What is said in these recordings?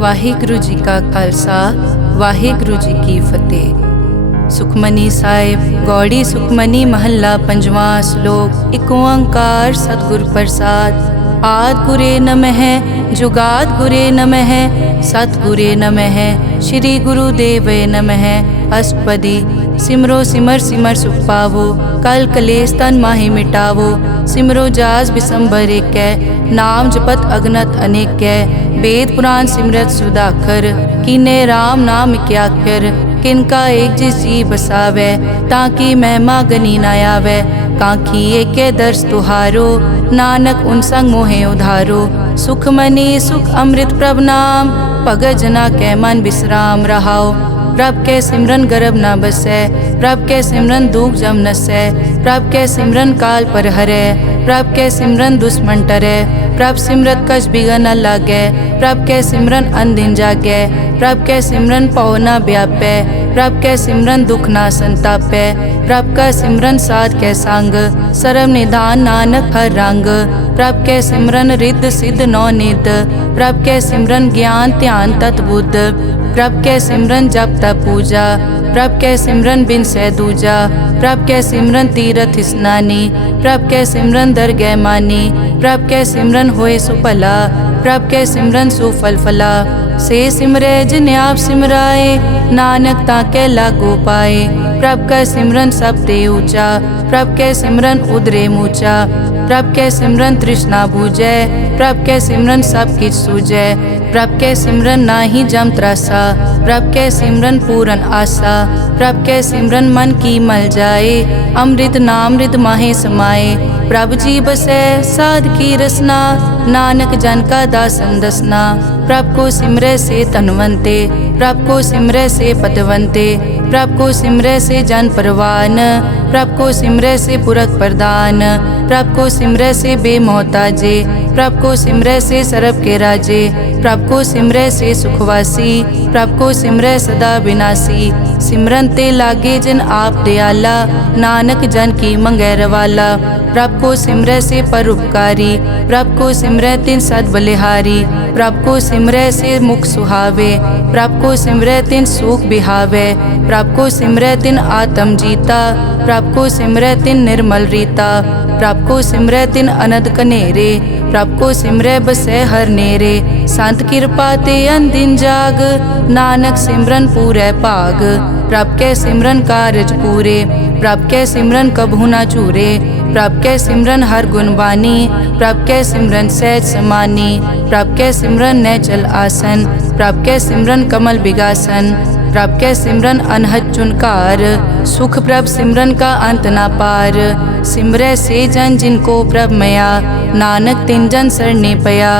ਵਾਹਿਗੁਰੂ ਜੀ ਕਾ ਖਾਲਸਾ ਵਾਹਿਗੁਰੂ ਜੀ ਕੀ ਫਤਿਹ। ਸੁਖਮਨੀ ਸਾਹਿਬ ਗੌੜੀ ਸੁਖਮਨੀ ਮਹੱਲਾ ਪੰਜਵਾਂ ਸ਼ਲੋਕ। ਇਕ ਓੰਕਾਰ ਸਤਿਗੁਰ ਪ੍ਰਸਾਦ। ਆਦਿ ਗੁਰੇ ਨਮః ਜੁਗਾਦਿ ਗੁਰੇ ਨਮః ਸਤਿਗੁਰੇ ਨਮঃ ਸ਼੍ਰੀ ਗੁਰੂ ਦੇਵੇ ਨਮః। ਅਸ਼ਟਪਦੀ। ਸਿਮਰੋ ਸਿਮਰ ਸਿਮਰ ਸੁਖ ਪਾਵੋ ਕਲ ਕਲੇਸ਼ ਤਨ ਮਾਹਿ ਮਿਟਾਵੋ। ਸਿਮਰੋ ਜਾਸ ਬਿਸੰਬਰ ਏਕੈ ਨਾਮ ਜਪਤ ਅਗਨਤ ਅਨੇਕੈ। वेद पुराण सिमरत सुधाकर कीने राम नाम क्याकर। किनका एक जिस जी बसावै ताकि महिमा गनी न आवै। कांखी एके दर्श तुहारो नानक उन संग मोहे उधारो। सुख मनी सुख अमृत प्रभ नाम भगत जना कै मन विश्राम रहाओ। प्रभ के सिमरन गर्भ न बसै प्रभ के सिमरन दुख जम नसै। प्रभ के सिमरन काल पर हरै प्रभ के सिमरन दुश्मन टरै। प्रभ सिमरत कछ बिगन न लागै प्रभ के सिमरन अनदिन जागै। प्रभ के सिमरन पौ न व्यापै प्रभ के सिमरन दुख न संतापै। प्रभ का सिमरन साध कै संग सर्व निधान नानक हर रंग। प्रभ के सिमरन रिद्ध सिद्ध नौ निध प्रभ के सिमरन ज्ञान ध्यान तत बुद्ध। प्रभ के सिमरन जप तप पूजा प्रभ के सिमरन बिन सै दूजा। प्रभ के सिमरन तीरथ स्नानी प्रभ के सिमरन दरगह मानी। प्रभ के सिमरन होए सुफला प्रभ के सिमरन सुफल फला। से सिमरै जिन आप सिमराए नानक ताके लागो पाए। प्रभ का सिमरन सब ते ऊंचा प्रभ के सिमरन उदरे मूचा। प्रभ के सिमरन तृष्णा बूझै प्रभ के सिमरन सब किछ सूझै। प्रभ के सिमरन नाही जम त्रासा प्रभ के सिमरन पूरन आसा। प्रभ के सिमरन मन की मल जाए अमृत नामृत माहे समाए। प्रभ जी बसै साध की रसना नानक जन का दासन दसना। प्रभ को सिमरै से तनवंते प्रभ को सिमरै से पतवंते। प्रभ को सिमरै से जन परवान प्रभ को सिमरै से पुरख प्रदान। प्रभ को सिमरै से बेमोहताजे प्रभ को सिमरै से सरब के राजे। प्रभ को सिमरै से सुखवासी प्रभ को सिमरै सदा विनाशी। सिमरन ते लागे जिन आप दयाला नानक जन की मंगै रवाला। प्रभ को सिमरै से परोपकारी प्रभ को सिमरै तिन सद बलिहारी। प्रभ को सिमरै से मुख सुहावे प्रभ को सिमरै तिन सुख बिहावे। प्रभ को सिमरै तिन आत्म जीता प्रभ को सिमरै तिन निर्मल रीता। प्रभ को सिमरै तिन अनद कनेरे प्रभ को सिमरै बसै हर नेरे। संत कृपा ते अनदिन जाग नानक सिमरन पूरै भाग। प्रभ के सिमरन कारज पूरे प्रभ के सिमरन कभू न चूरे। प्रभ के सिमरन हर गुणवानी प्रभ के सिमरन सहज समानी। प्रभ के सिमरन नैचल आसन प्रभ के सिमरन कमल बिगासन। प्रभ के सिमरन अनहद चुनकार सुख प्रभ सिमरन का अंत ना पार। सिमरै से जन जिनको प्रभ मया नानक तिन जन सरने पया।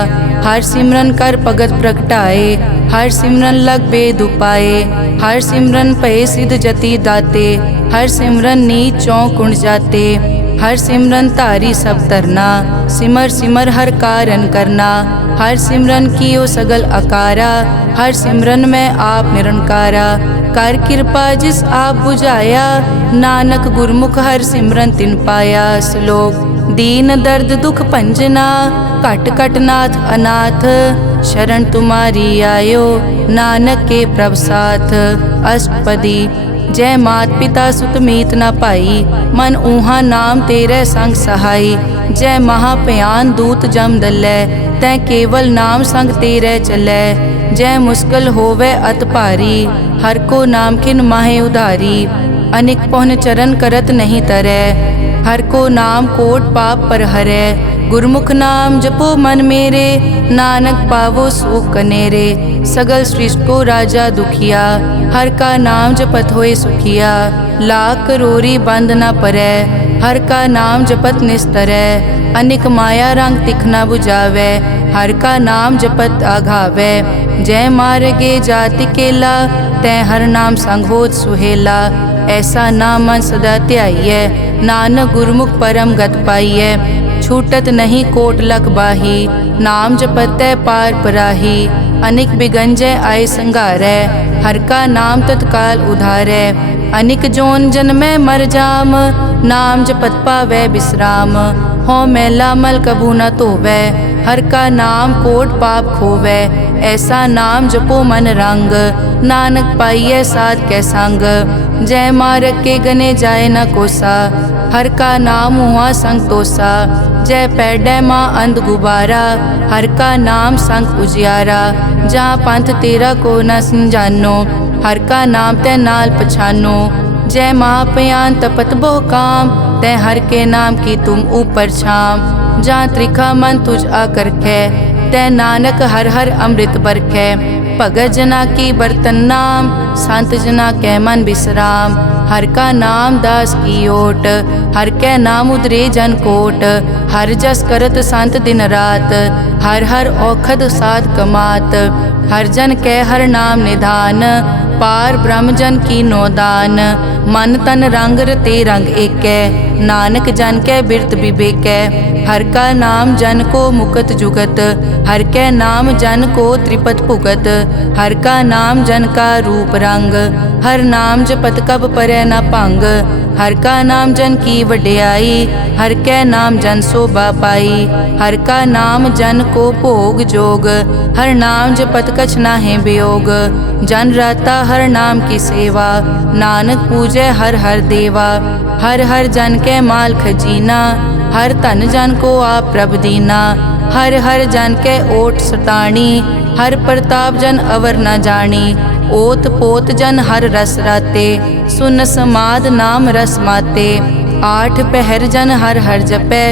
हर सिमरन कर भगत प्रगटाए हर सिमरन लग बेद उपाए। हर सिमरन पए सिद्ध जति दाते हर सिमरन नीच चौं कुंड जाते। हर सिमरन तारी सब तरना सिमर सिमर हर कारण करना। हर सिमरन कियो सगल अकारा हर सिमरन में आप निरंकारा। कर कृपा जिस आप बुझाया नानक गुरमुख हर सिमरन तिन पाया। श्लोक। दीन दर्द दुख भंजना घट घट नाथ अनाथ। शरण तुम्हारी आयो नानक के प्रभ साथ। अष्टपदी। जय मात पिता सुत मीत न पाई मन ऊहा नाम तेरे संग सहाई। जय महाभयान दूत जम दलै तै केवल नाम संग तेरे चलै। जय मुश्किल होवे अत भारी हर को नाम खिन माहे उधारी। अनिक पौन चरण करत नहीं तरै हर को नाम कोट पाप पर हरै। गुरमुख नाम जपो मन मेरे नानक पावो सुख कनेरे। सगल सृष्टि को राजा दुखिया हर का नाम जपत होए सुखिया। लाख करोरी बंद न परै हर का नाम जपत निस्तरै। अनिक माया रंग तिखना बुझावै हर का नाम जपत आघावै। जय मार्गे जाति केला तै हर नाम संग होत सुहेला। ऐसा नाम मन सदा ध्याइयै नानक गुरमुख परम गत पाइयै। छूटत नहीं कोट लख बाही नाम जपतै पार पराही। अनिक बिगंजय आय संगारै हर का नाम तत्काल उधारै। अनिक जोन जन्मै मर जाम नाम जपत पावै विश्राम। हों मैला मल कभू न धोवै। हर का नाम कोट पाप खोवै। ऐसा नाम जपो मन रंग, नानक पाइयै साध कै संग। जय मारग के गने जाए न कोसा, हर का नाम हुआ संग तोसा। जय पैडै माँ अंध गुबारा, हर का नाम संग उजियारा। जहाँ पंथ तेरा को न समझानो, हर का नाम तै नाल पछानो। जय महापयान तपत बहु काम, तै हर के नाम की तुम ऊपर छाम। जहाँ त्रिखा मन तुझ आकर कै, तै नानक हर हर अमृत बरखै। भगत जना की बर्तन नाम, संत जना कै मन विश्राम। हर का नाम दास की ओट, हर कै नाम उदरे जन कोट। हर जस करत संत दिन रात, हर हर औखद साध कमात। हर जन कै हर नाम निधान, पार ब्रह्म जन की नोदान। मन तन रंग रते रंग एकै, नानक जन कै बिरत विवेकै। हर का नाम जन को मुकत जुगत, हर कै नाम जन को त्रिपत भुगत। हर का नाम जन का रूप रंग, हर नाम जपत कब परै न भंग। हर का नाम जन की वड्याई, हर कै नाम जन शोभा पाई। हर का नाम जन को भोग जोग, हर नाम जपत कछ नाहि वियोग। जन राता हर नाम की सेवा, नानक पूजै हर हर देवा। हर हर जन कै माल खजीना, हर धन जन को आप प्रभ दीना। हर हर जन कै ओट सताणी, हर प्रताप जन अवर न जानी। ओत पोत जन हर रस राते, सुन समाद नाम रस माते। आठ पहर जन हर हर जपै,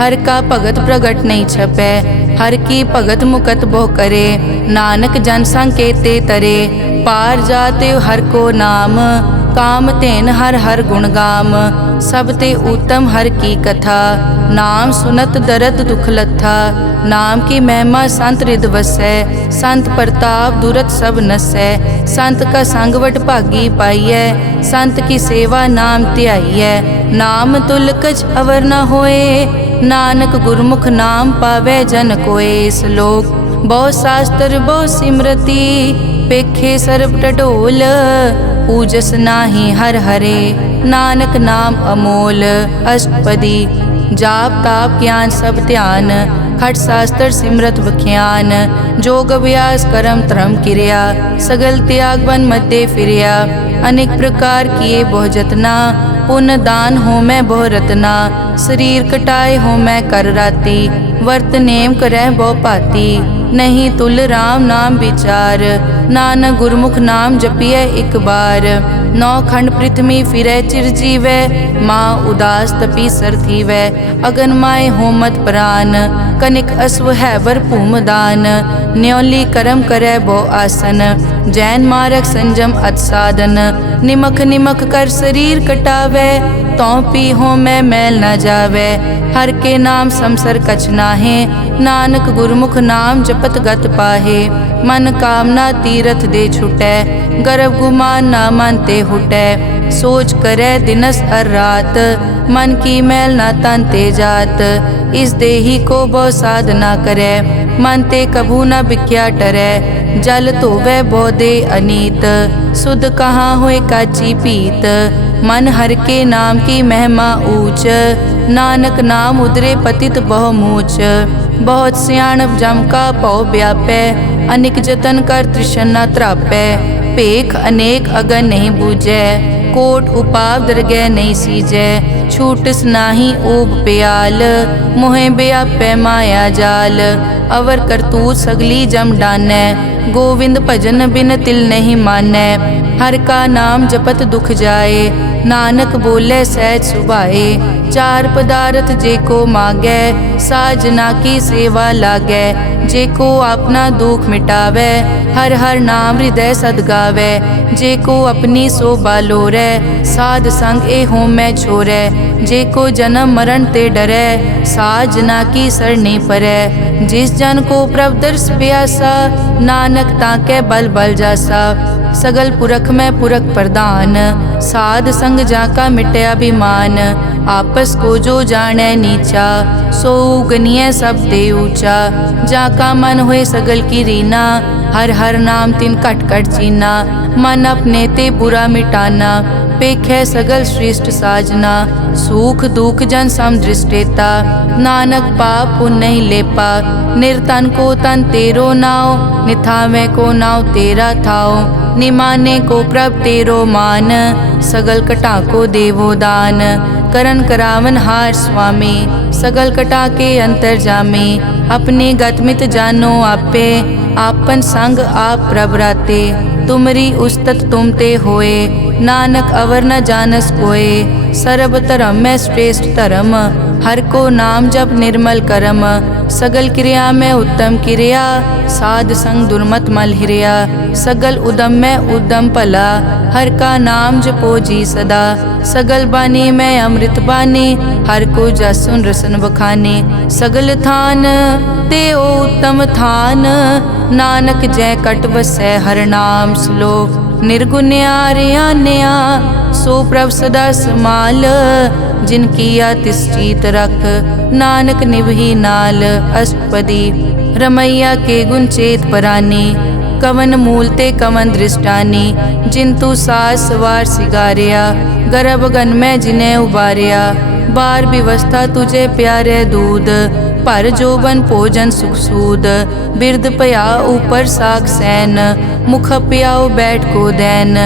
हर का भगत प्रगट नहीं छपै। हर की भगत मुकत बहु करे, नानक जन संकेते तरे। पार जाते हर को नाम, काम तेन हर हर गुण गाम। सब ते उत्तम हर की कथा, नाम सुनत दरद दुख लथा। नाम की महिमा संत रिद वसै, संत प्रताप दुरत सब नसै। संत का संग वड भागी पाइयै, संत की सेवा नाम ध्याइयै। नाम तुल कछ अवर न होए, नानक गुरमुख नाम पावै जन कोए। श्लोक बहु शास्त्र बहु सिमरति, पेखे सर्ब टडोल। पूजस नाही हर हरे, नानक नाम अमोल। अष्टपदी जाप ताप ज्ञान सब ध्यान, खट शास्त्र सिमरत बख्यान। जोग अभ्यास करम धर्म क्रिया, सगल त्याग बन मध्य फिरिया। अनेक प्रकार किए बहु जतना, पुण्य दान हो मैं बहु रतना। शरीर कटाए हो मैं कर राती, वर्त नेम करह बहु पाती। नहीं तुल राम नाम विचार, नानक गुरमुख नाम जपिए एक बार। नौ खंड पृथ्वी फिरै चिर जीवै, माँ उदास तपी सर थीवै। अगन माय होमत प्राण, कनिक अश्व हैवर भूमदान। न्योली करम करै बहु आसन, जैन मारक संजम अत साधन। निमक निमक कर शरीर कटावै, तौ पी हो मैं मैल न जावै। हर के नाम समसर कछ नाहे, नानक गुरमुख नाम जपत गत पाहे। मन कामना तीरथ दे छुटै, गर्भ गुमान ना मन ते हुटै। सोच करे दिनस अर रात, मन की मैल न तन ते जात। इस देही को बहु साधना करे, मन ते कभू न बिख्या टरै। जल धोवै बहु दे अनीत, सुध कहाँ होए काची पीत। मन हर के नाम की महिमा ऊंच, नानक नाम उदरे पतित बहु मूच। बहुत सियाणप जम का पौ व्यापै, अनेक जतन कर तृष्णा त्रापै। पेख अनेक अगन नहीं बूझै, कोट उपाव दरगह नहीं सीजै। छूटस नाही ऊब प्याल, मोहे व्यापै माया जाल। अवर करतूत सगली जम डानै, गोविंद भजन बिन तिल नहीं मानै। हर का नाम जपत दुख जाए, नानक बोले सहज सुभाए। चार पदार्थ जे को मांगै, साजना की सेवा लागै। जे को अपना दुख मिटावै, हर हर नाम हृदय सद गावै। जे को अपनी शोभा लोरै, साध संग ए हो मैं छोरै। जे को जन्म मरण ते डरै, साजना की सरनी परै। जिस जन को प्रभ दर्श प्यासा, नानक ताकै बल बल जासा। सगल पुरख में पुरख प्रधान, साध संग जाका मिटे अभिमान। आपस को जो जाने नीचा, सो गनिय सब दे ऊंचा। जाका मन होए सगल की रीना, हर हर नाम तिन कट कट चीना। मन अपने ते बुरा मिटाना, पेखै सगल श्रेष्ठ साजना, सुख दुख जन सम दृष्टेता। नानक पाप पुण्य नहीं लेपा, निर्तन को तन तेरो नाव। निथावे को नाव तेरा थाओ, निमाने को प्रभ तेरो मान। सगल कटा को देवो दान, करन करावन हार स्वामी। सगल कटा के अंतर जामे, अपने गतमित जानो आपे। आपन संग आप प्रभ राते, तुमरी उस्तत तुम ते होए। नानक अवर न जानस कोए, सर्ब धर्म में श्रेष्ठ धर्म। हर को नाम जप निर्मल करम, सगल क्रिया में उत्तम क्रिया। साध संग दुर्मत मल हिरिया, सगल उदम में उद्दम भला। हर का नाम जपो जी सदा, सगल बानी में अमृत बानी। हर को जस सुन रसन बखाने, सगल थान ते ओ उत्तम थान। नानक जय कट बसै हर नाम श्लोक। निर्गुण्या रियान्या सो प्रभ सदा समाल। जिन किया तिस चीत रख, नानक निभही नाल। अष्टपदी रमैया के गुण चेत परानी, कवन मूल ते कवन दृष्टानी। जिंतु सास सवार सिगारिया, गर्भ गन में जिन्हें उबारिया। बार व्यवस्था तुझे प्यारे दूध, पर जोबन भोजन सुख सूद। बिरद पया ऊपर साग सैन, मुख प्याओ बैठ को दैन।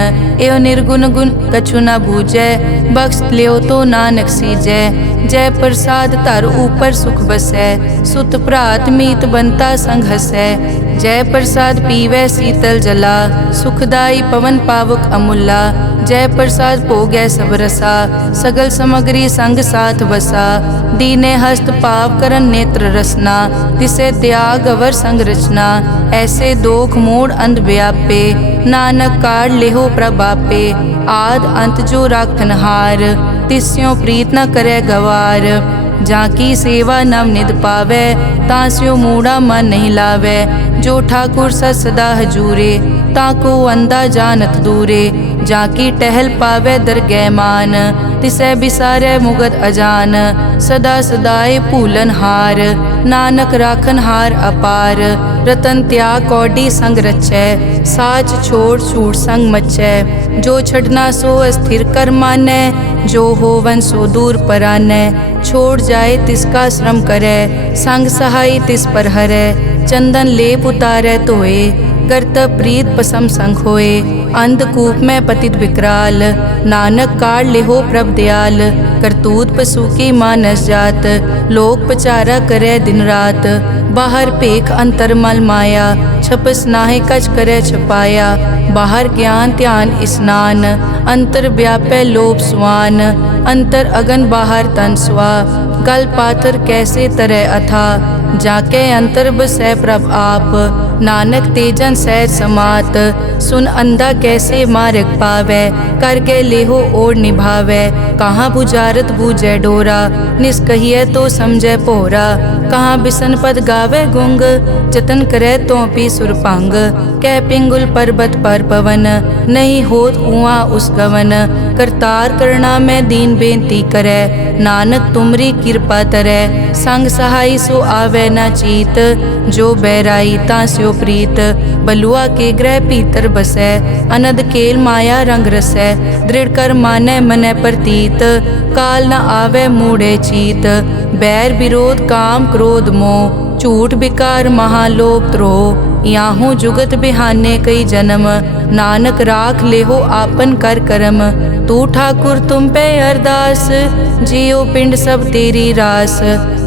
एव निर्गुण गुण कछु न बूझै, बख्श लियो तो नानक सीजै। जय प्रसाद धर ऊपर सुख बसै, सुत भ्रात मीत बनता संग हसै। जय प्रसाद पीवै शीतल जला, सुखदाई पवन पावक अमूला। जय प्रसाद भोगै सब रसा, सगल समग्री संग साथ बसा। दीने हस्त पाव करन नेत्र रसना, तिसे त्याग अवर संग रचना। ऐसे दोख मूढ़ अंध व्यापे, नानक काढ़ लेहो प्रभापे। आद अंत जो राखन हार, तिस्यों प्रीत न करे गवार। जाकी सेवा नव निध पावै, तास्यो मूढ़ा मन नहीं लावै। जो ठाकुर सदा हजूरे, ताको अंधा जानत दूरे। जाकी टहल पावै दरगह मान, तिसै बिसारै मुगत अजान। सदा सदाए भूलन हार, नानक राखन हार अपार। रतन त्याग कौडी संग रचै, साच छोड़ छूट संग मचै। जो छड़ना सो अस्थिर कर मानै, जो होवन सो दूर परानै। छोड़ जाए तिसका श्रम करै, संग सहाय तिस पर हरै। चंदन लेप उतारै धोए, कर्तव्य प्रीत पसम संग होए। अंधकूप में पतित विकराल, नानक काढ़ लेहो प्रभ दयाल। करतूत पशु की मानस जात, लोक पचारा करे दिन रात। बाहर पेख अंतर मल माया, छपस नाहे कछ करे छपाया। बाहर ज्ञान ध्यान स्नान, अंतर व्यापै लोभ स्वान। अंतर अगन बाहर तन स्वा, गल पाथर कैसे तरह अथा। जाके अंतर बसै प्रभ आप, नानक तेजन सहज समात। सुन अंधा कैसे मार्ग पावै, कर गए लेहो ओर निभावै। कहाँ बुझारत बूझै डोरा, निष्कहिए तो समझै पोरा। कहाँ बिसन पद गावे गुंग, जतन करे तो पी सुरपांग। कह पिंगुल पर्वत पर पवन, नहीं होत कुआं उस गवन। करतार करना में दीन बेनती करे, नानक तुमरी कृपा तरै। संग सहाय सो आवे न चीत, जो बैराई तास्यो प्रीत। बलुआ के ग्रह भीतर बसै, अनद केल माया रंग रसै। दृढ़ कर मानै मनै प्रतीत, काल न आवे मूढ़े चीत। बैर विरोध काम क्रोध मोह, झूठ विकार महालोभ द्रोह। याहू जुगत बिहाने कई जन्म, नानक राख लेहो आपन कर करम। तू ठाकुर तुम पे अरदास, जियो पिंड सब तेरी रास।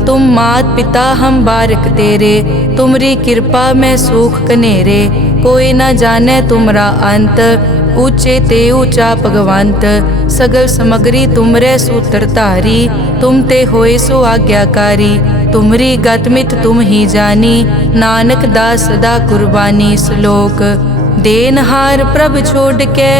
तुम मात पिता हम बारिक तेरे, तुमरी कृपा में सुख कनेरे। कोई न जाने तुमरा अंत, ऊंचे ते ऊंचा भगवंत। सगल समग्री तुमरे सूत्र धारी, तुम ते होए सो आज्ञाकारी। तुमरी गतमित तुम ही जानी, नानक दास सदा कुर्बानी। श्लोक देनहार प्रभ छोड़ के,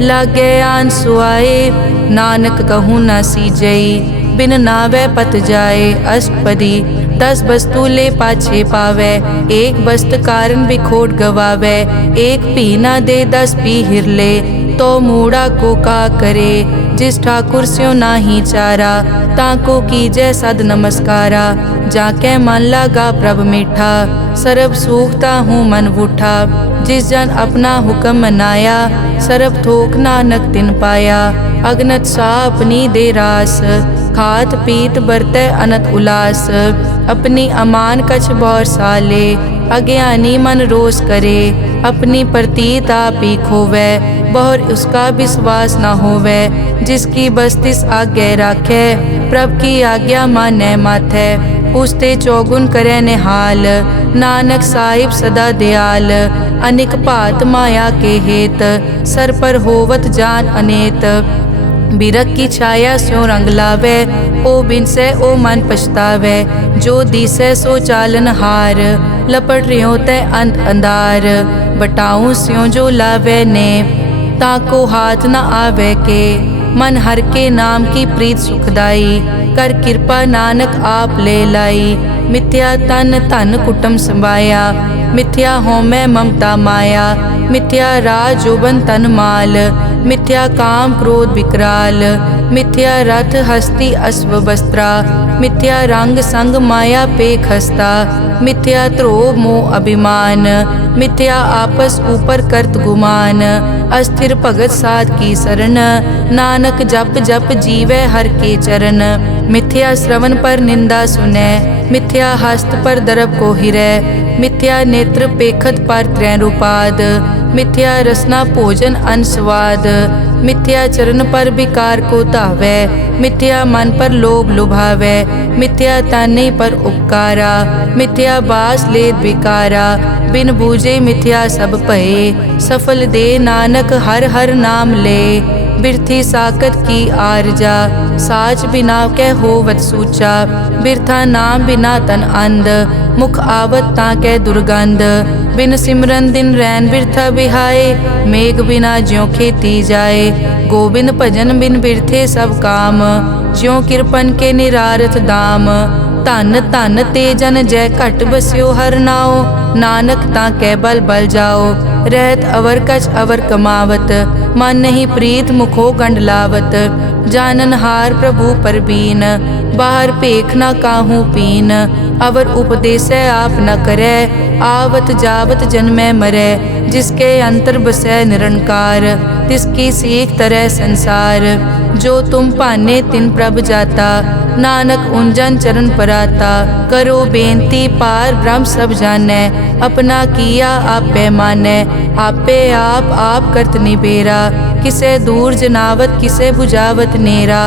लागे आन सुआए। नानक कहूँ न सीजई, बिन नावे पत जाए। अष्टपदी 10 वस्तु ले पाछे पावे, एक वस्त कारण बिखोट गवावे। एक पी न दे 10 पी हिरले, तो मूढ़ा को का करे। जिस ठाकुर स्यो नाही चारा, ताको कीजै सद नमस्कारा। जाके मन लागा प्रभ मीठा, सरब सूखता हूँ मन बूठा। जिस जन अपना हुक्म मनाया, सरब थोक नानक तिन पाया। अगनत सा अपनी दे रास, खात पीत बरतै अनत उलास। अपनी अमान कछ बौर साले, अज्ञानी मन रोष करे। अपनी प्रतीत आप ही खोवै, बहुर उसका विश्वास न होवै। जिसकी बस्तिस आज्ञा राखै, प्रभ की आज्ञा मानै माथै। उसते चौगुन करे निहाल, नानक साहिब सदा दयाल। अनिक भात माया के हेत, सर पर होवत जान अनेत। बिरख की छाया स्यों रंग लावे, ओ बिनसे ओ मन पछतावे। जो दिसै सो चालन हार, लपट रियो तै अंत अंधार। बटाऊं स्यों जो लावे ने, ताको हाथ न आवे के। मन हर के नाम की प्रीत सुखदाई, कर कृपा नानक आप ले लाई। मिथ्या तन धन कुटुम संभाया, मिथ्या होमै ममता माया। मिथ्या राज जोबन तन माल, मिथ्या काम क्रोध विकराल। मिथ्या रथ हस्ती अश्व वस्त्रा, मिथ्या रंग संग माया पे खस्ता। मिथ्या ध्रोह मोह अभिमान, मिथ्या आपस ऊपर करत गुमान। अस्थिर भगत साध की शरण, नानक जप जप जीवै हर के चरण। मिथ्या श्रवण पर निंदा सुनै, मिथ्या हस्त पर दरब को हिरै। मिथ्या नेत्र पेखत पर त्रैन रूपाद, मिथ्या रसना भोजन अनस्वाद। मिथ्या चरण पर विकार को धावै, मिथ्या मन पर लोभ लुभावै। मिथ्या ताने पर उपकारा, मिथ्या बास लेत विकारा। बिन बूझे मिथ्या सब भये, सफल दे नानक हर हर नाम ले। बिरथी साकत की आरजा, साच बिना कै होवत सूचा। बिरथा नाम बिना तन अंध, मुख आवत ताकै दुर्गंध। बिन सिमरन दिन रैन बिरथा बिहाए, मेघ बिना ज्यों खेती जाए। गोबिंद भजन बिन बिरथे सब काम, ज्यों किरपन के निरारथ दाम। धन धन ते जन जय घट बस्यो हर नाओ, नानक ताकै बल बल जाओ। रहत अवर कछ अवर कमावत, मन नहीं प्रीत मुखो गंड लावत। जानन हार प्रभु परबीन, बाहर पेख न काहू पीन। अवर उपदेसै आप न करै, आवत जावत जन्मै मरै। जिसके अंतर बसै निरंकार, तिसकी सीख तरह संसार। जो तुम पाने तिन प्रभ जाता, नानक उंजन चरण पराता। करो बेनती पार ब्रह्म सब जानै, अपना किया आप पैमानै। आपे आप करत निबेरा, किसे दूर जनावत किसे बुझावत नेरा।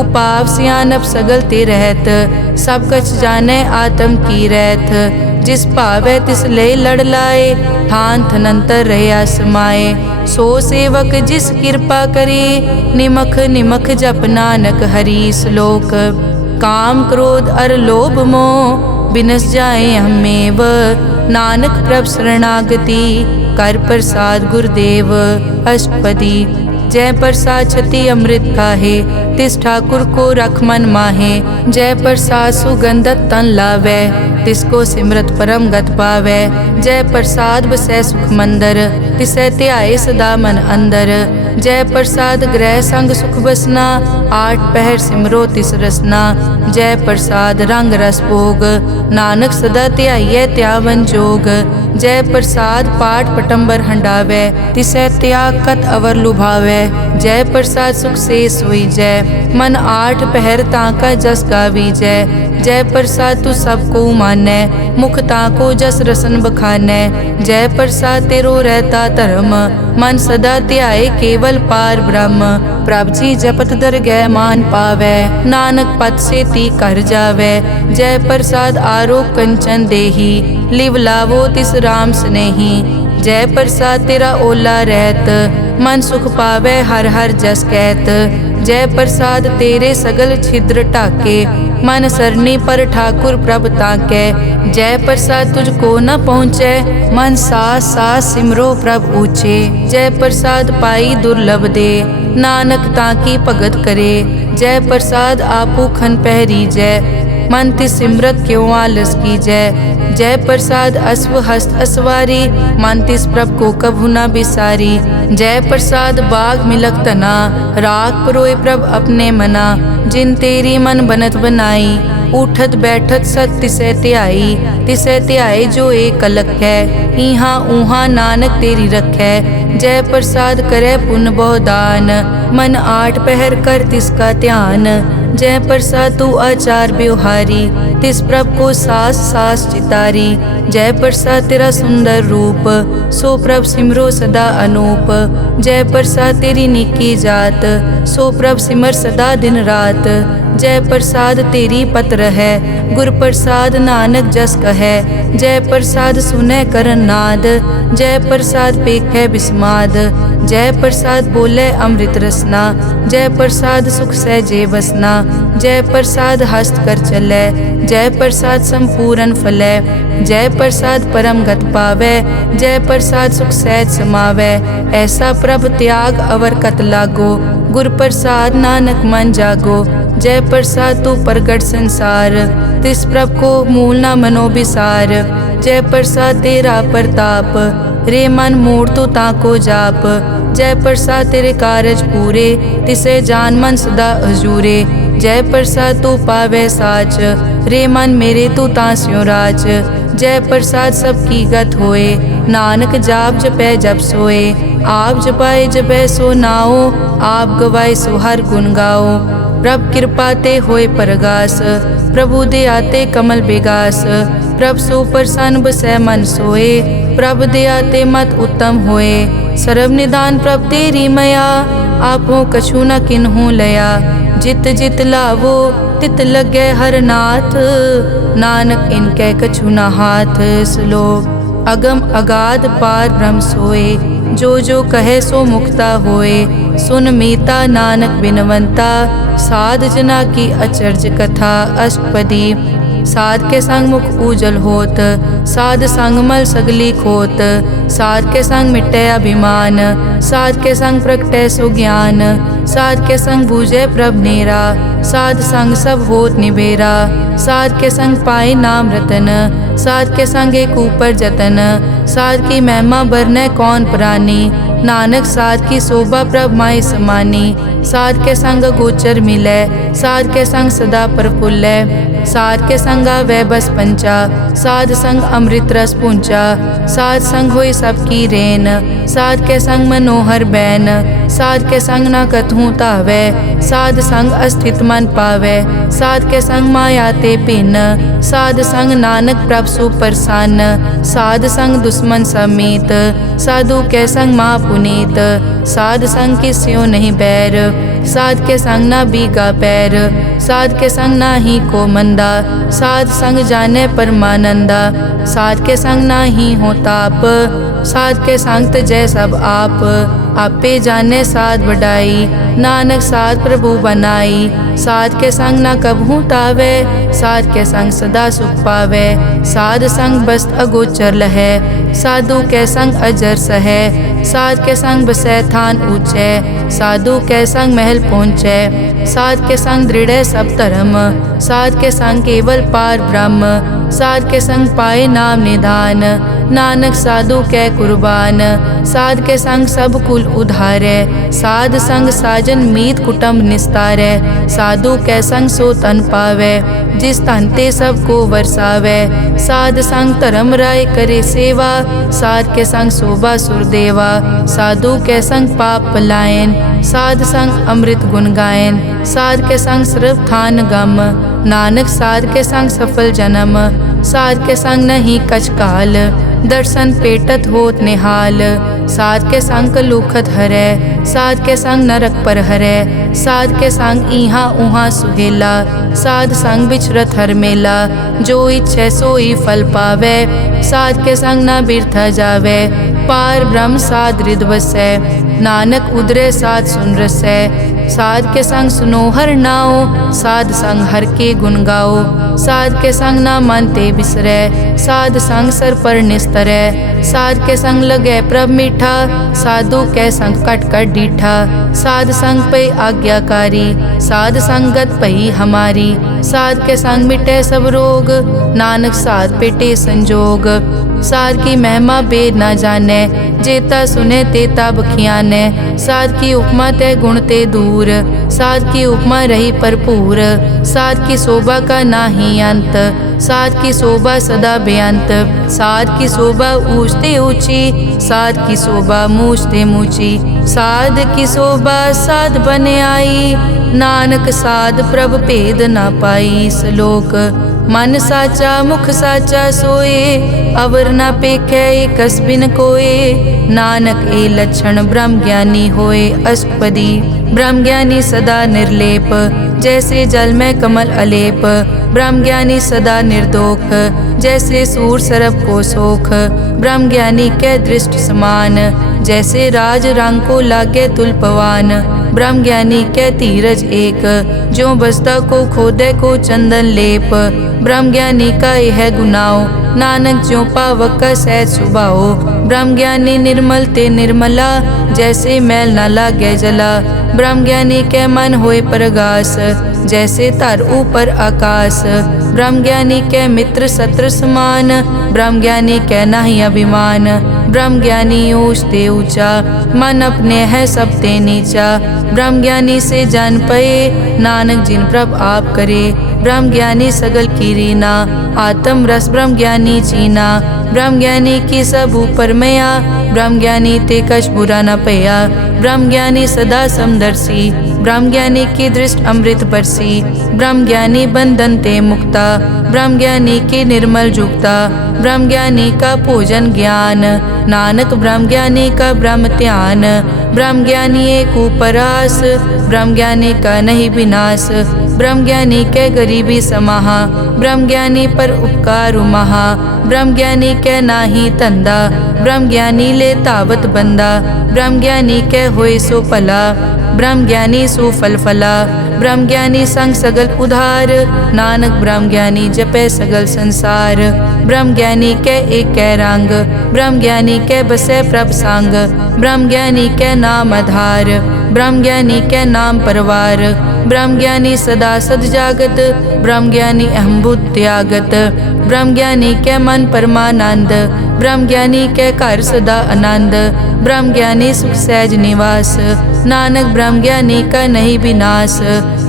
उपाव सियानप सगल ते रहत, सब कछ जानै आत्म की रहत। जिस भावै तिस ले लड़ लाए, ठान थनंतर रहया समाए। सो सेवक जिस कृपा करे, निमख निमख जप नानक हरि श्लोक। काम क्रोध अर लोभ मोह, बिनस जाए हमेव। नानक प्रभ शरणागति, कर प्रसाद गुरुदेव। अष्टपदी। जय प्रसाद छति अमृत खाहे, तिस ठाकुर को रख मन माहे। जय प्रसाद सुगंधत तन लावै, तिसको सिमरत परम गत पावै। जय प्रसाद बसै सुख मंदर, तिसै ध्याए सदा मन अंदर। जय प्रसाद ग्रह संग सुख बसना, आठ पहर सिमरो तिस रसना। जय प्रसाद रंग रस भोग, नानक सदा ध्याइयै त्यावन जोग। जय प्रसाद पाठ पटंबर हंडावै, तिसै त्याग कत अवर लुभावै। जय प्रसाद सुख से सोई जय, मन आठ पहर ताका जस गावी जय। जय प्रसाद तू सबको मानै, मुख ताको जस रसन बखानै। जय प्रसाद तेरो रहता धर्म, मन सदा ध्याए केवल पार ब्रह्म। प्रभ जी जपत दरगह मान पावै, नानक पद से ती कर जावै। जय प्रसाद आरोग कंचन देही, लिव लावो तिस राम स्नेही। जय प्रसाद तेरा ओला रहत, मन सुख पावै हर हर जस कहत। जय प्रसाद तेरे सगल छिद्र ढाके, मन सरनी पर ठाकुर प्रभ ताकै। जय प्रसाद तुझको न पहुँचै, मन सास सास सिमरो प्रभ ऊँचे। जय प्रसाद पाई दुर्लभ दे, नानक ताकी भगत करे। जय प्रसाद आपू खन पहरी जय, मन तिस सिमरत क्यों आलस की जय। जय प्रसाद अश्व हस्त असवारी, मन तिस प्रभ को कभु न बिसारी। जय प्रसाद बाग मिलक तना, राख परोए प्रभ अपने मना। जिन तेरी मन बनत बनाई, उठत बैठत सत तिसै ध्याई। तिसै ध्याए जो एक अलख है, इहाँ ऊहाँ नानक तेरी रखै। जय प्रसाद करे पुन बहुदान, मन आठ पहर कर तिसका ध्यान। जय प्रसाद तू आचार व्यवहारी, तिस प्रभ को सास सास चितारी। जय प्रसाद तेरा सुंदर रूप, सो प्रभ सिमरो सदा अनूप। जय प्रसाद तेरी निकी जात, सो प्रभ सिमर सदा दिन रात। जय प्रसाद तेरी पत्र है, गुर प्रसाद नानक जस कहे। जय प्रसाद सुनै करन नाद, जय प्रसाद पेखै बिस्माद। जय प्रसाद बोले अमृत रसना, जय प्रसाद सुख सहजे बसना। जय प्रसाद हस्त कर चलै, जय प्रसाद संपूर्ण फलै। जय प्रसाद परम गत पावै, जय प्रसाद सुख सहज समावै। ऐसा प्रभ त्याग अवर कत लागो, गुर प्रसाद नानक मन जागो। जय प्रसाद तू प्रगट संसार, तिस प्रभ को मूल न मनो बिसार। जय प्रसाद तेरा प्रताप, रे मन मूड तू ताको जाप। जय प्रसाद तेरे कारज पूरे, तिसे जान मन सदा अजूरे। जय प्रसाद तू पावे साच, रे मन मेरे तू तास्यो राज। जय प्रसाद सबकी गत होए, नानक जाप जपै जप सोए। आप जपाए जपै सो नाओ, आप गवाए सो हर गुण गाओ। प्रभ कृपा ते होए परगास, प्रभु दे आते कमल बेगास। प्रभ सो प्रसन्न बसै मन सोए, प्रभ दे आते मत उत्तम होए। सर्व निदान प्रभ तेरी मया, आपो कछु न किन्हु लया। जित जित लावो तित लगे हर नाथ, नानक इनके कछु न हाथ। श्लोक अगम अगाध पार ब्रह्म सोए, जो जो कहे सो मुक्ता होए। सुन मीता नानक बिनवंता, साध जना की अचर्ज कथा। अष्टपदी साध के संग मुख उजल होत, साध संग मल सगली खोत। साध के संग मिटे अभिमान, साध के संग प्रगटे सो ज्ञान। साध के संग बूझे प्रभ नेरा, साध संग सब होत निबेरा। साध के संग पाए नाम रतन, साध के संग एक ऊपर जतन। साध की महिमा बरने कौन प्राणी, नानक साध की शोभा प्रभ माई समानी। साध के संग गोचर मिले, साध के संग सदा प्रफुल्लै। साध के संग आवे बस पंचा, साध संग अमृत रस पूंचा। साध संग होई सबकी रेन, साध के संग मनोहर बैन। साध के संग न कथूं तावै, साध संग अस्थित मन पावै। साध के संग माया ते भिन्न, साध संग नानक प्रभ सुप्रसन्न। साध संग दुश्मन समीत, साधु के संग मां पुनीत। साध संग किस्यो नहीं बैर, साध के संग ना बीगा पैर। साध के संग ना ही को मंदा, साध संग जाने परमानंदा। साध के संग ना ही हो ताप, साध के संग तजै सब आप। आपे जाने साध बढ़ाई, नानक साध प्रभु बनाई। साध के संग ना कबहू तावे, साध के संग सदा सुख पावे। साध संग बस्त अगोचर लहै, साधु के संग अजर सहै। साध के संग बसै थान ऊंचे, साधु के संग महल पहुँचै। साध के संग दृढ़ सब धर्म, साध के संग केवल पार ब्रह्म। साध के संग पाए नाम निधान, नानक साधु के कुर्बान। साध के संग सब कुल उधारै, साध संग साजन मीत कुटुंब निस्तारै। साधु के संग सो तन पावै, जिस तन ते सबको वरसावै। साध संग धर्म राय करे सेवा, साध के संग शोभा सुरदेवा। साधु के संग पाप पलायन, साध संग अमृत गुण गायन। साध के संग सर्व थान गम, नानक साध के संग सफल जन्म। साध के संग नहीं कछ काल, दर्शन पेटत होत निहाल। साध के संग लुखत हरै, साध के संग नरक पर हरै। साध के संग इहाँ उहाँ सुहेला, साध संग बिचरत हर मेला। जो इच्छे सोई फल पावै, साध के संग न बिरथा जावै। पार ब्रह्म साध रिद वसै। नानक उदरे साध सुन रसै। साध के संग सुनो हर नाओ, साध संग हर के गुण गाओ। साध के संग ना मन ते बिसरै, साध संग सर पर निस्तरै। साध के संग लगै प्रभ मीठा, साधु के संग कट कट डीठा। साध संग पे आज्ञाकारी, साध संगत पई हमारी। साध के संग मिटे सब रोग, नानक साध पेटे संजोग। साध की महिमा बेद ना जाने, जेता सुने तेता बखियाने। साध की उपमा ते गुण ते दूर, साध की उपमा रही भरपूर। साध की शोभा का नाही अंत, साध की शोभा सदा बेअंत। साध की शोभा ऊंचते ऊंची, साध की शोभा मूछते मूची। साध की शोभा साध बने आई, नानक साध प्रभ भेद ना पाई। श्लोक मन साचा मुख साचा सोए, अवर ना पेखै कस बिन कोए। नानक ए लक्षण ब्रह्म ज्ञानी होए। अष्टपदी ब्रह्म ज्ञानी सदा निर्लेप, जैसे जल में कमल अलेप। ब्रह्म ज्ञानी सदा निर्दोख, जैसे सूर सरब को सोख। ब्रह्म ज्ञानी के दृष्ट समान, जैसे राज रंग को लागे तुलपवान। ब्रह्म ज्ञानी के धीरज एक, जो बसता को खोदे को चंदन लेप। ब्रह्म ज्ञानी का यह गुनाओ, नानक ज्यों पावक का सहज सुभाओ। ब्रह्म ज्ञानी निर्मल ते निर्मला, जैसे मैल न लागे जला। ब्रह्म ज्ञानी के मन होए प्रगास, जैसे धर ऊपर आकाश। ब्रह्म ज्ञानी के मित्र शत्रु समान, ब्रह्म ज्ञानी के नाही अभिमान। ब्रह्म ज्ञानी ऊंच ते ऊंचा, मन अपने है सब ते नीचा। ब्रह्म ज्ञानी से जान पए, नानक जिन प्रभ आप करे। ब्रह्म ज्ञानी सगल की रीना, आत्म रस ब्रह्म ज्ञानी चीना। ब्रह्म ज्ञानी की सब ऊपर मया, ब्रह्म ज्ञानी ते कछ बुरा न पया। ब्रह्म ज्ञानी सदा समदर्शी, ब्रह्म ज्ञानी की दृष्ट अमृत बरसी। ब्रह्म ज्ञानी बंधन ते मुक्ता, ब्रह्म ज्ञानी की निर्मल जुक्ता। ब्रह्म ज्ञानी का पूजन ज्ञान, नानक ब्रह्म ज्ञानी का ब्रह्म ध्यान। ब्रह्म ज्ञानी एक उपरास, ब्रह्म ज्ञानी का नहीं विनाश। ब्रह्म ज्ञानी के गरीबी समाहा, ब्रह्म ज्ञानी पर उपकार महा। ब्रह्म ज्ञानी के नाही धंधा, ब्रह्म ज्ञानी ले तावत बंदा। ब्रह्म ज्ञानी के होए सो भला, ब्रह्म ज्ञानी सो फल फला। ब्रह्म ज्ञानी संग सगल उधार, नानक ब्रह्म ज्ञानी जपे सगल संसार। ब्रह्म ज्ञानी के एक रंग, ब्रह्म ज्ञानी के बसे प्रभ संग। ब्रह्म ज्ञानी के नाम आधार, ब्रह्म ज्ञानी के नाम परवार। ब्रह्म ज्ञानी सदा सद जागत, ब्रह्म ज्ञानी अहम बुद्धि त्यागत। ब्रह्म ज्ञानी के मन परमानंद, ब्रह्म ज्ञानी के घर सदा आनंद। ब्रह्म ज्ञानी सुख सहज निवास, नानक ब्रह्म ज्ञानी का नहीं विनाश।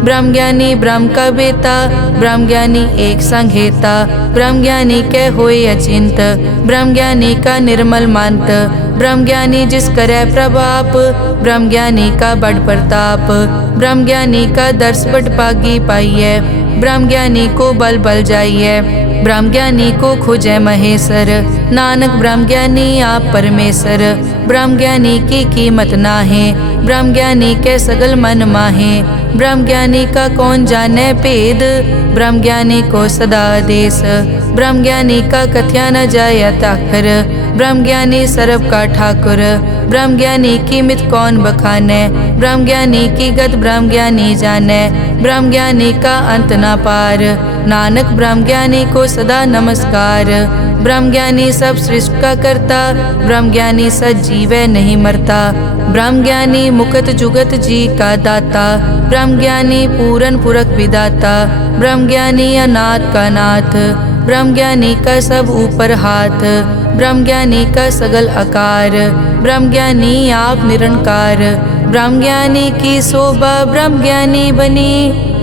ब्रह्म ज्ञानी ब्रह्म का बेता, ब्रह्म ज्ञानी एक संग हेता। ब्रह्म ज्ञानी के होए अचिंत, ब्रह्म ज्ञानी का निर्मल मंत। ब्रह्म ज्ञानी जिस करे प्रभाप, ब्रह्म ज्ञानी का बड़ प्रताप। ब्रह्म ज्ञानी का दर्श बड़ पागी पाइए, ब्रह्म ज्ञानी को बल बल जाइए। ब्रह्म ज्ञानी को खोजे महेश्वर, नानक ब्रह्म ज्ञानी आप परमेश्वर। ब्रह्म ज्ञानी की कीमत नाहे, ब्रह्म ज्ञानी के सगल मन माहे। ब्रह्म ज्ञानी का कौन जाने भेद, ब्रह्म ज्ञानी को सदा आदेश। ब्रह्म ज्ञानी का कथ्या न जाय ताखर, ब्रह्म ज्ञानी सर्व का ठाकुर। ब्रह्म ज्ञानी की मित कौन बखाने, ब्रह्म ज्ञानी की गत ब्रह्म ज्ञानी जाने। ब्रह्म ज्ञानी का अंत न पार, नानक ब्रह्म ज्ञानी को सदा नमस्कार। ब्रह्म ज्ञानी सब सृष्टि का करता, ब्रह्म ज्ञानी सजीवै नहीं मरता। ब्रह्म ज्ञानी मुकत जुगत जी का दाता, ब्रह्म ज्ञानी पूरन पुरख विदाता। ब्रह्म ज्ञानी अनाथ का नाथ, ब्रह्म ज्ञानी का सब ऊपर हाथ। ब्रह्म ज्ञानी का सगल आकार, ब्रह्म ज्ञानी आप निरंकार। ब्रह्म ज्ञानी की शोभा ब्रह्म ज्ञानी बनी,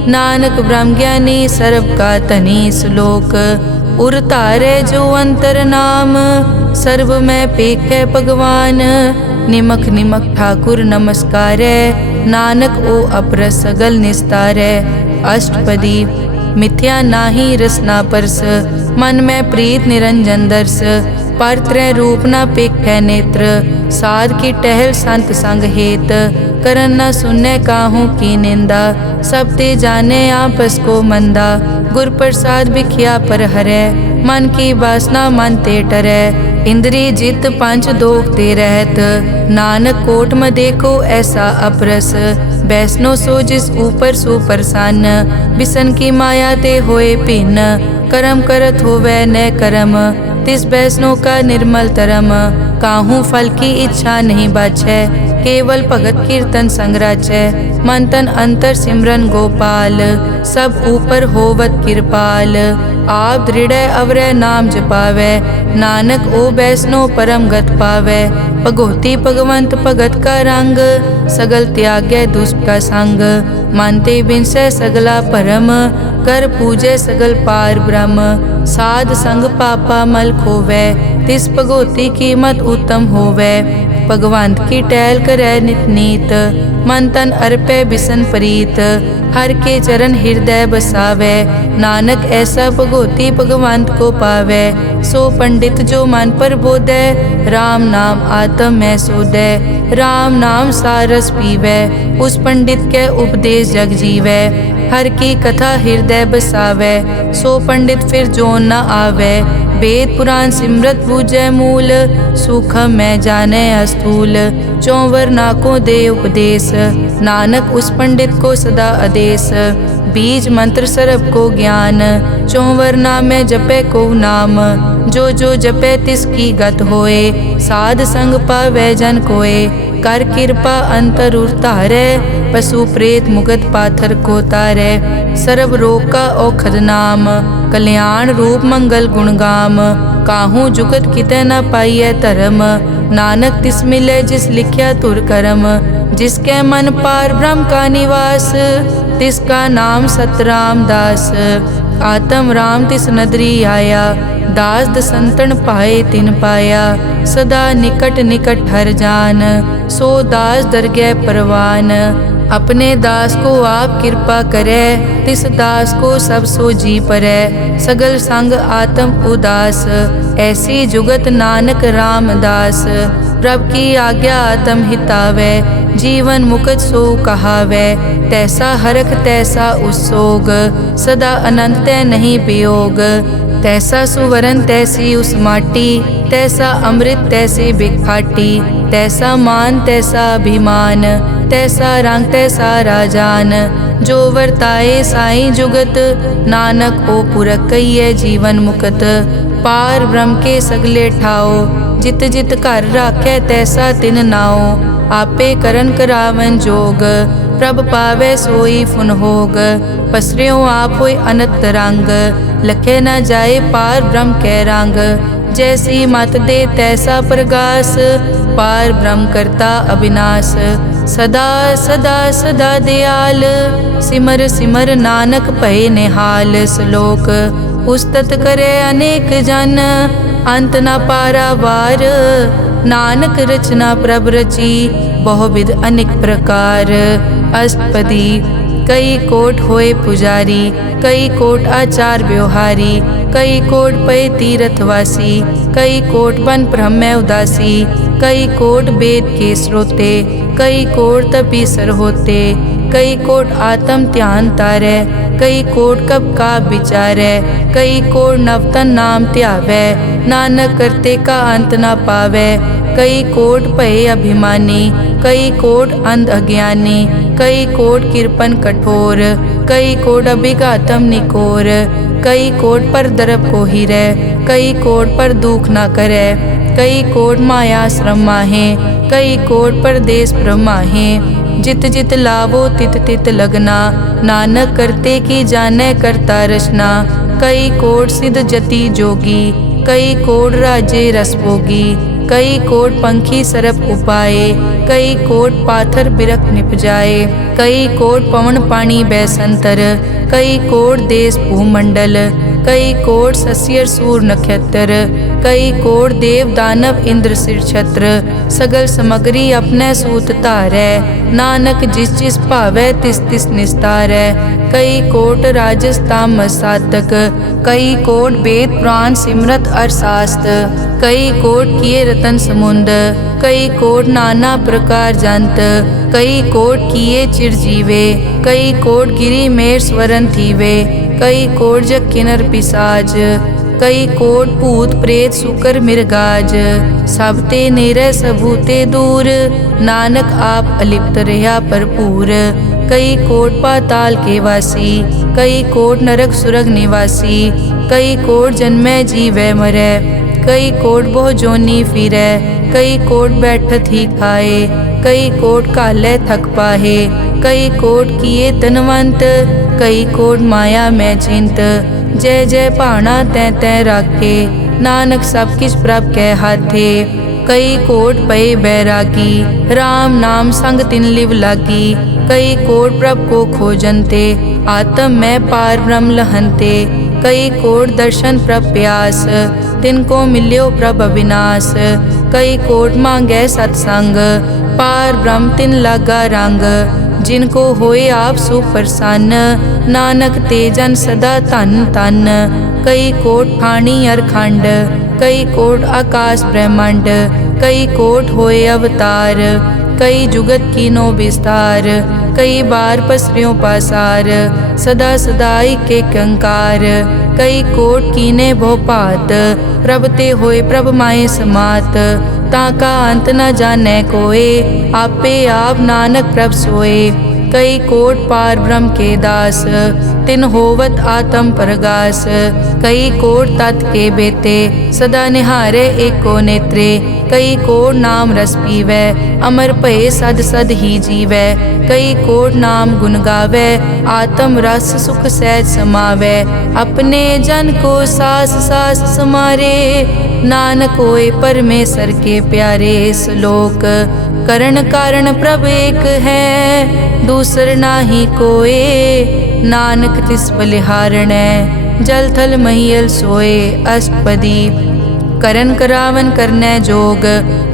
नानक ब्रह्म ज्ञानी सर्व का तनी। श्लोक उर तारे जो अंतर नाम, सर्व में पेखे भगवान। निमक निमक ठाकुर नमस्कारे, नानक ओ अपर सगल निस्तारे। अष्टपदी मिथ्या नाही रसना परस, मन में प्रीत निरंजन दर्श। पर त्रय रूप न पेखै नेत्र। साध की टहल संत संग हेत, करन न सुनै काहू की निंदा। सब ते जाने आपस को मंदा, गुर प्रसाद बिखिया पर हरै। मन की वासना मन ते टरै, इंद्री जित पंच दोख ते रहत। नानक कोट में देखो ऐसा अपरस, वैष्णो सो जिस ऊपर सो प्रसन्न। बिसन की माया ते होए भिन्न, कर्म करत होवै न कर्म। तिस वैष्णो का निर्मल तरम, काहू फल की इच्छा नहीं बाछै। केवल भगत कीर्तन संग राचै, मन तन अंतर सिमरन गोपाल। सब ऊपर होवत कृपाल, आप दृढ़ अवरै नाम जपावै। नानक ओ वैष्णो परम गत पावै। भगोती भगवंत भगत का रंग, सगल त्यागै दुष्ट का संग। मानते बिनसै सगला परम, कर पूजै सगल पार ब्रह्म। साध संग पापा मल खोवै, तिस भगोती की मत उत्तम होवै। भगवंत की टहल करै नित नीत, मन तन अर्पै बिसन प्रीत। हर के चरण हृदय बसावै, नानक ऐसा भगोती भगवंत को पावै। सो पंडित जो मन पर बोधै, राम नाम आत्म में सोधै। राम नाम सारस पीवै, उस पंडित के उपदेश जग जीवै। हर की कथा हृदय बसावै, सो पंडित फिर जोन न आवै। वेद पुराण सिमरत बूझै मूल, सूखम में जाने अस्थूल। चौवर नाकों दे उपदेश, नानक उस पंडित को सदा आदेश। बीज मंत्र सरब को ज्ञान, चौवर नामे जपे को नाम। जो जो जपे तिसकी गत होए, साध संग पावै जन कोए। कर कृपा अंतर उतारै, पशु प्रेत मुगत पाथर को तारै। सर्व रोग का औखद नाम, कल्याण रूप मंगल गुण गाम। काहू जुगत कितै न पाइयै धर्म, नानक तिस मिलै जिस लिखिया तुर करम। जिसके मन पार ब्रह्म का निवास, तिसका नाम सतराम दास। आत्म राम तिस नदरी आया, दास दसंतन पाए तिन पाया। सदा निकट निकट हर जान, सो दास दरगह परवान। अपने दास को आप कृपा करे, तिस दास को सब सो जी परै। सगल संग आत्म उदास, ऐसी जुगत नानक रामदास। प्रभ की आज्ञा आत्म हितावै, जीवन मुकत सो कहावै। तैसा हरख तैसा उसोग, सदा अनंत तै नहीं वियोग। तैसा सुवरन तैसी उस माटी, तैसा अमृत तैसी बिखाटी। तैसा मान तैसा अभिमान, तैसा रंग तैसा राजान। जो वर्ताए साई जुगत, नानक ओ पुरख कहिए जीवन मुकत। पार ब्रह्म के सगले ठाओ, जित जित घर राखै तैसा तिन नाओ। आपे करन करावन जोग, प्रभ पावै सोई फुन होग। पसरियों आप होय अनंत रंग, लखे न जाए पार ब्रह्म कै रंग। जैसी मत दे तैसा प्रगास, पार ब्रह्म करता अविनाश। सदा सदा सदा दयाल, सिमर सिमर नानक भय निहाल। श्लोक उस्तत करे अनेक जन, अंत न पारावार। नानक रचना प्रभ रची, बहुविध अनेक प्रकार। अष्टपदी कई कोट होए पुजारी, कई कोट आचार व्यवहारी। कई कोट पय तीर्थवासी, कई कोट बन ब्रह्म उदासी। कई कोट वेद के स्रोते, कई कोट तपीसर होते। कई कोट आत्म ध्यान तारै, कई कोट कब का विचारै। कई कोट नवतन नाम ध्यावै, नानक करते का अंत न पावै। कई कोट भय अभिमानी, कई कोट अंध अज्ञानी। कई कोट कृपन कठोर, कई कोट अभिघातम निकोर। कई कोट पर दरब को हिरै, कई कोट पर दुख न करै। कई कोट माया श्रम माहे, कई कोट परदेश ब्रह्माहे। जित जित लावो तित तित लगना, नानक करते की जानै करता रचना। कई कोट सिद्ध जति जोगी, कई कोट राजे रस भोगी। कई कोट पंखी सरप उपाए, कई कोट पाथर बिरख निपजाए। कई कोट पवन पानी बैसंतर, कई कोट देश भूमंडल। कई कोट सस्यर सूर नक्षत्र, कई कोट देव दानव इंद्र सिर छत्र, सगल समगरी अपने सूत धारै। नानक जिस जिस भावै तिस तिस निस्तारै। कई कोट राजस तामस साधक, कई कोट वेद पुराण सिमरत अरशास्त्र। कई कोट किए रतन समुंद, कई कोट नाना प्रकार जंत। कई कोट किए चिरजीवे, कई कोट गिरी मेर स्वरन थीवे। कई कोट जग किन्नर पिसाज, कई कोट भूत प्रेत सुकर मिर्गाज। सब ते नेरे सबूते दूर, नानक आप अलिप्त रहा भरपूर। कई कोट पाताल के वासी, कई कोट नरक सुरग निवासी। कई कोट जन्मै जीवै मरै, कई कोट बहु जोनी फिरै। कई कोट बैठत ही खाए, कई कोट काले थक पाहे। कई कोट किए तनवंत, कई कोट माया में चिंत। जय जय भाना तै तै राखे, नानक सब किछ प्रभ कै हाथे। कई कोट पए बैरागी, राम नाम संग तिन लिव लागी। कई कोट प्रभ को खोजनते, आत्म में पार ब्रह्म लहनते। कई कोट दर्शन प्रभ प्यास, तिनको मिल्यो प्रभ अविनाश। कई कोट मांगै सतसंग, पार ब्रह्म तिन लागा रंग। जिनको होए आप सुप्रसन्न, नानक ते जन सदा धन धन। कई कोट ठाणी अरखंड, कई कोट आकाश ब्रह्मांड। कई कोट होए अवतार, कई जुगत कीनो विस्तार। कई बार पसर्यों पासार, सदा सदाई के कंकार। कई कोट कीने भो भात, प्रभ ते होए प्रभ माए समात। ताका अंत न जाने कोए, आपे आप नानक प्रभ सोए। कई कोट पार ब्रह्म के दास, तिन होवत आत्म प्रगास। कई कोट तत् के बेते, सदा निहारे एको नेत्रे। कई कोट नाम रस पीवै, अमर भये सद सद ही जीवै। कई कोट नाम गुण गावै, आत्म रस सुख सहज समावै। अपने जन को सास सास समारे, नानक होए परमेश्वर के प्यारे। श्लोक करण कारण प्रभ एक है, दूसर नाही कोए। नानक तिस बलिहारणै, जल थल महियल सोए। अष्टपदी करन करावन करनै जोग,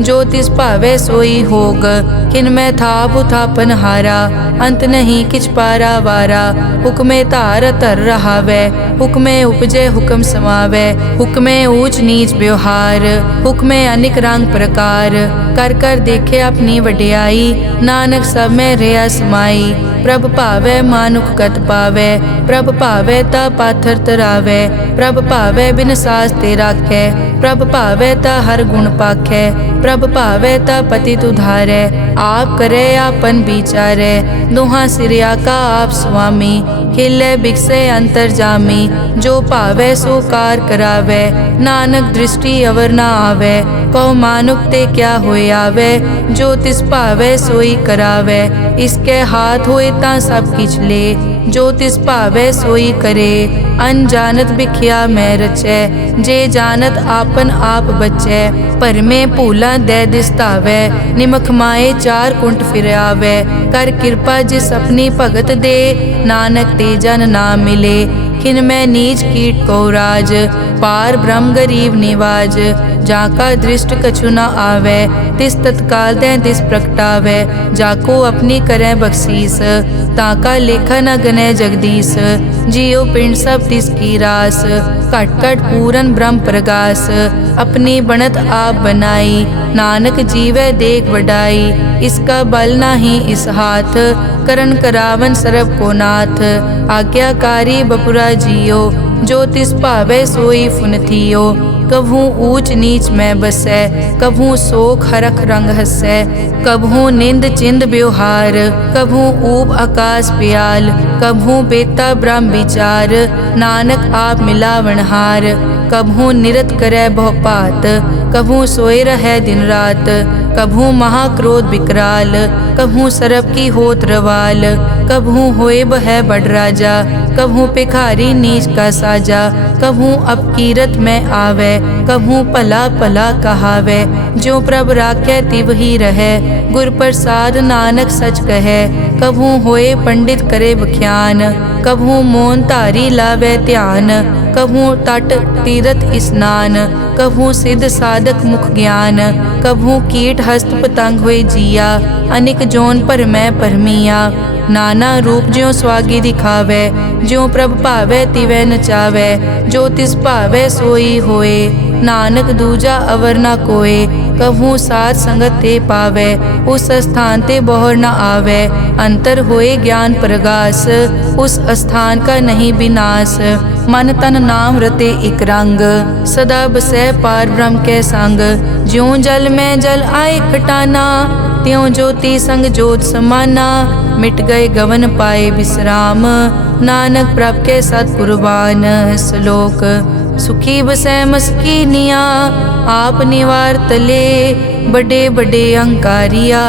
जो तिस भावै सोई होग। किनमै थाप उथापन हारा, अंत नहीं किछ पारा वारा। हुक्मे धार धर रहावै, हुक्मे उपजै हुक्म समावै। हुक्मे ऊंच नीच व्यवहार, हुक्मे अनिक रंग प्रकार। कर कर देखे अपनी वड्याई, नानक सब में रहा समाई। प्रभ भावै मानुख गत पावै, प्रभ भावै ता पाथर तरावै। प्रभ भावै बिन सास ते राखै, प्रभ भावै ता हर गुण पाखै। प्रभ भावै ता पतित उधारै, आप करे आपन विचारै। दोहां सिरिया का आप स्वामी, खिलै बिकसै अंतर जामी। जो भावै सो कार करावै, नानक दृष्टि अवर न आवै। कहो मानुक ते क्या होए आवे, जो तिस भावै सोई करावै। इसके हाथ होए तां सब किछ ले, जो तिस भावै सोई करे। अनजानत बिख्या मैं रचै, जे जानत आपन आप बचै। भरमे भूला दै दिसतावै, निमख माए चार कुंट फिर आवै। कर कृपा जिस अपनी भगत दे, नानक ते जन ना मिले। खिन मैं नीच कीट को राज, पार ब्रह्म गरीब निवाज। जाका दृष्ट कछु न आवे, तिस तत्काल दें तिस प्रगटावे। जाको अपनी करें बख्शीस, ताका लेखा न गने जगदीश। जियो पिंड सब तिसकी रास, कट कट पूरन ब्रह्म प्रगास। अपनी बनत आप बनाई, नानक जीवै देख वडाई। इसका बल नाही इस हाथ, करन करावन सरब को नाथ। आज्ञाकारी बपुरा जियो, जो तिस भावै सोई फुन थियो। कभू ऊंच नीच में बसै, कभू सोख हरख रंग हसै। कभू निंद चिंद व्यवहार, कभू ऊब आकाश प्याल। कभू बेता ब्रह्म विचार, नानक आप मिलावनहार। कभू निरत करै बहु पात, कभू सोए रहै दिन रात। कभू महाक्रोध विकराल, कभू सरब की होत रवाल। कभू होए बह बड़ राजा, कभू भिखारी नीच का साजा, कभू अपकीरत में आवे, कभू भला भला कहावे। ज्यों प्रभ राखै तिव ही रहै, गुर प्रसाद नानक सच कहै। कभू होए पंडित करे बख्यान, कभू मौन धारी लावे ध्यान, कभू तट तीरथ स्नान, कभू सिद्ध साधक मुख ज्ञान, कभू कीट हस्त पतंग होए जिया, अनिक जोन पर मैं परमिया। नाना रूप ज्यों स्वागी दिखावे, ज्यों प्रभ भावे तिवै नचावे, जो तिस भावे सोई होए, नानक दूजा अवर न कोय। कभू साध संगत ते पावे, उस स्थान ते बोहर न आवे, अंतर होए ज्ञान प्रगास, उस स्थान का नहीं विनाश। मन तन नाम रते एक रंग, सदा बसै पार ब्रह्म के संग। ज्यों जल में जल आए खटाना, त्यों ज्योति संग जोत समाना। मिट गए गवन पाए विश्राम, नानक प्रभ के सतकुर्बान। श्लोक सुखी बसै मस्कीनिया, आप निवार तले, बड़े बड़े अहंकारिया,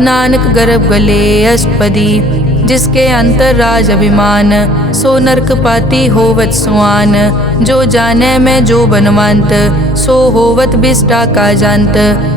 नानक गर्भ गले अष्टपदी। जिसके अंतर राज अभिमान, सो नरक पाती होवत सुआन। जो जाने में जो बनवंत, सो होवत बिष्टा का जंत।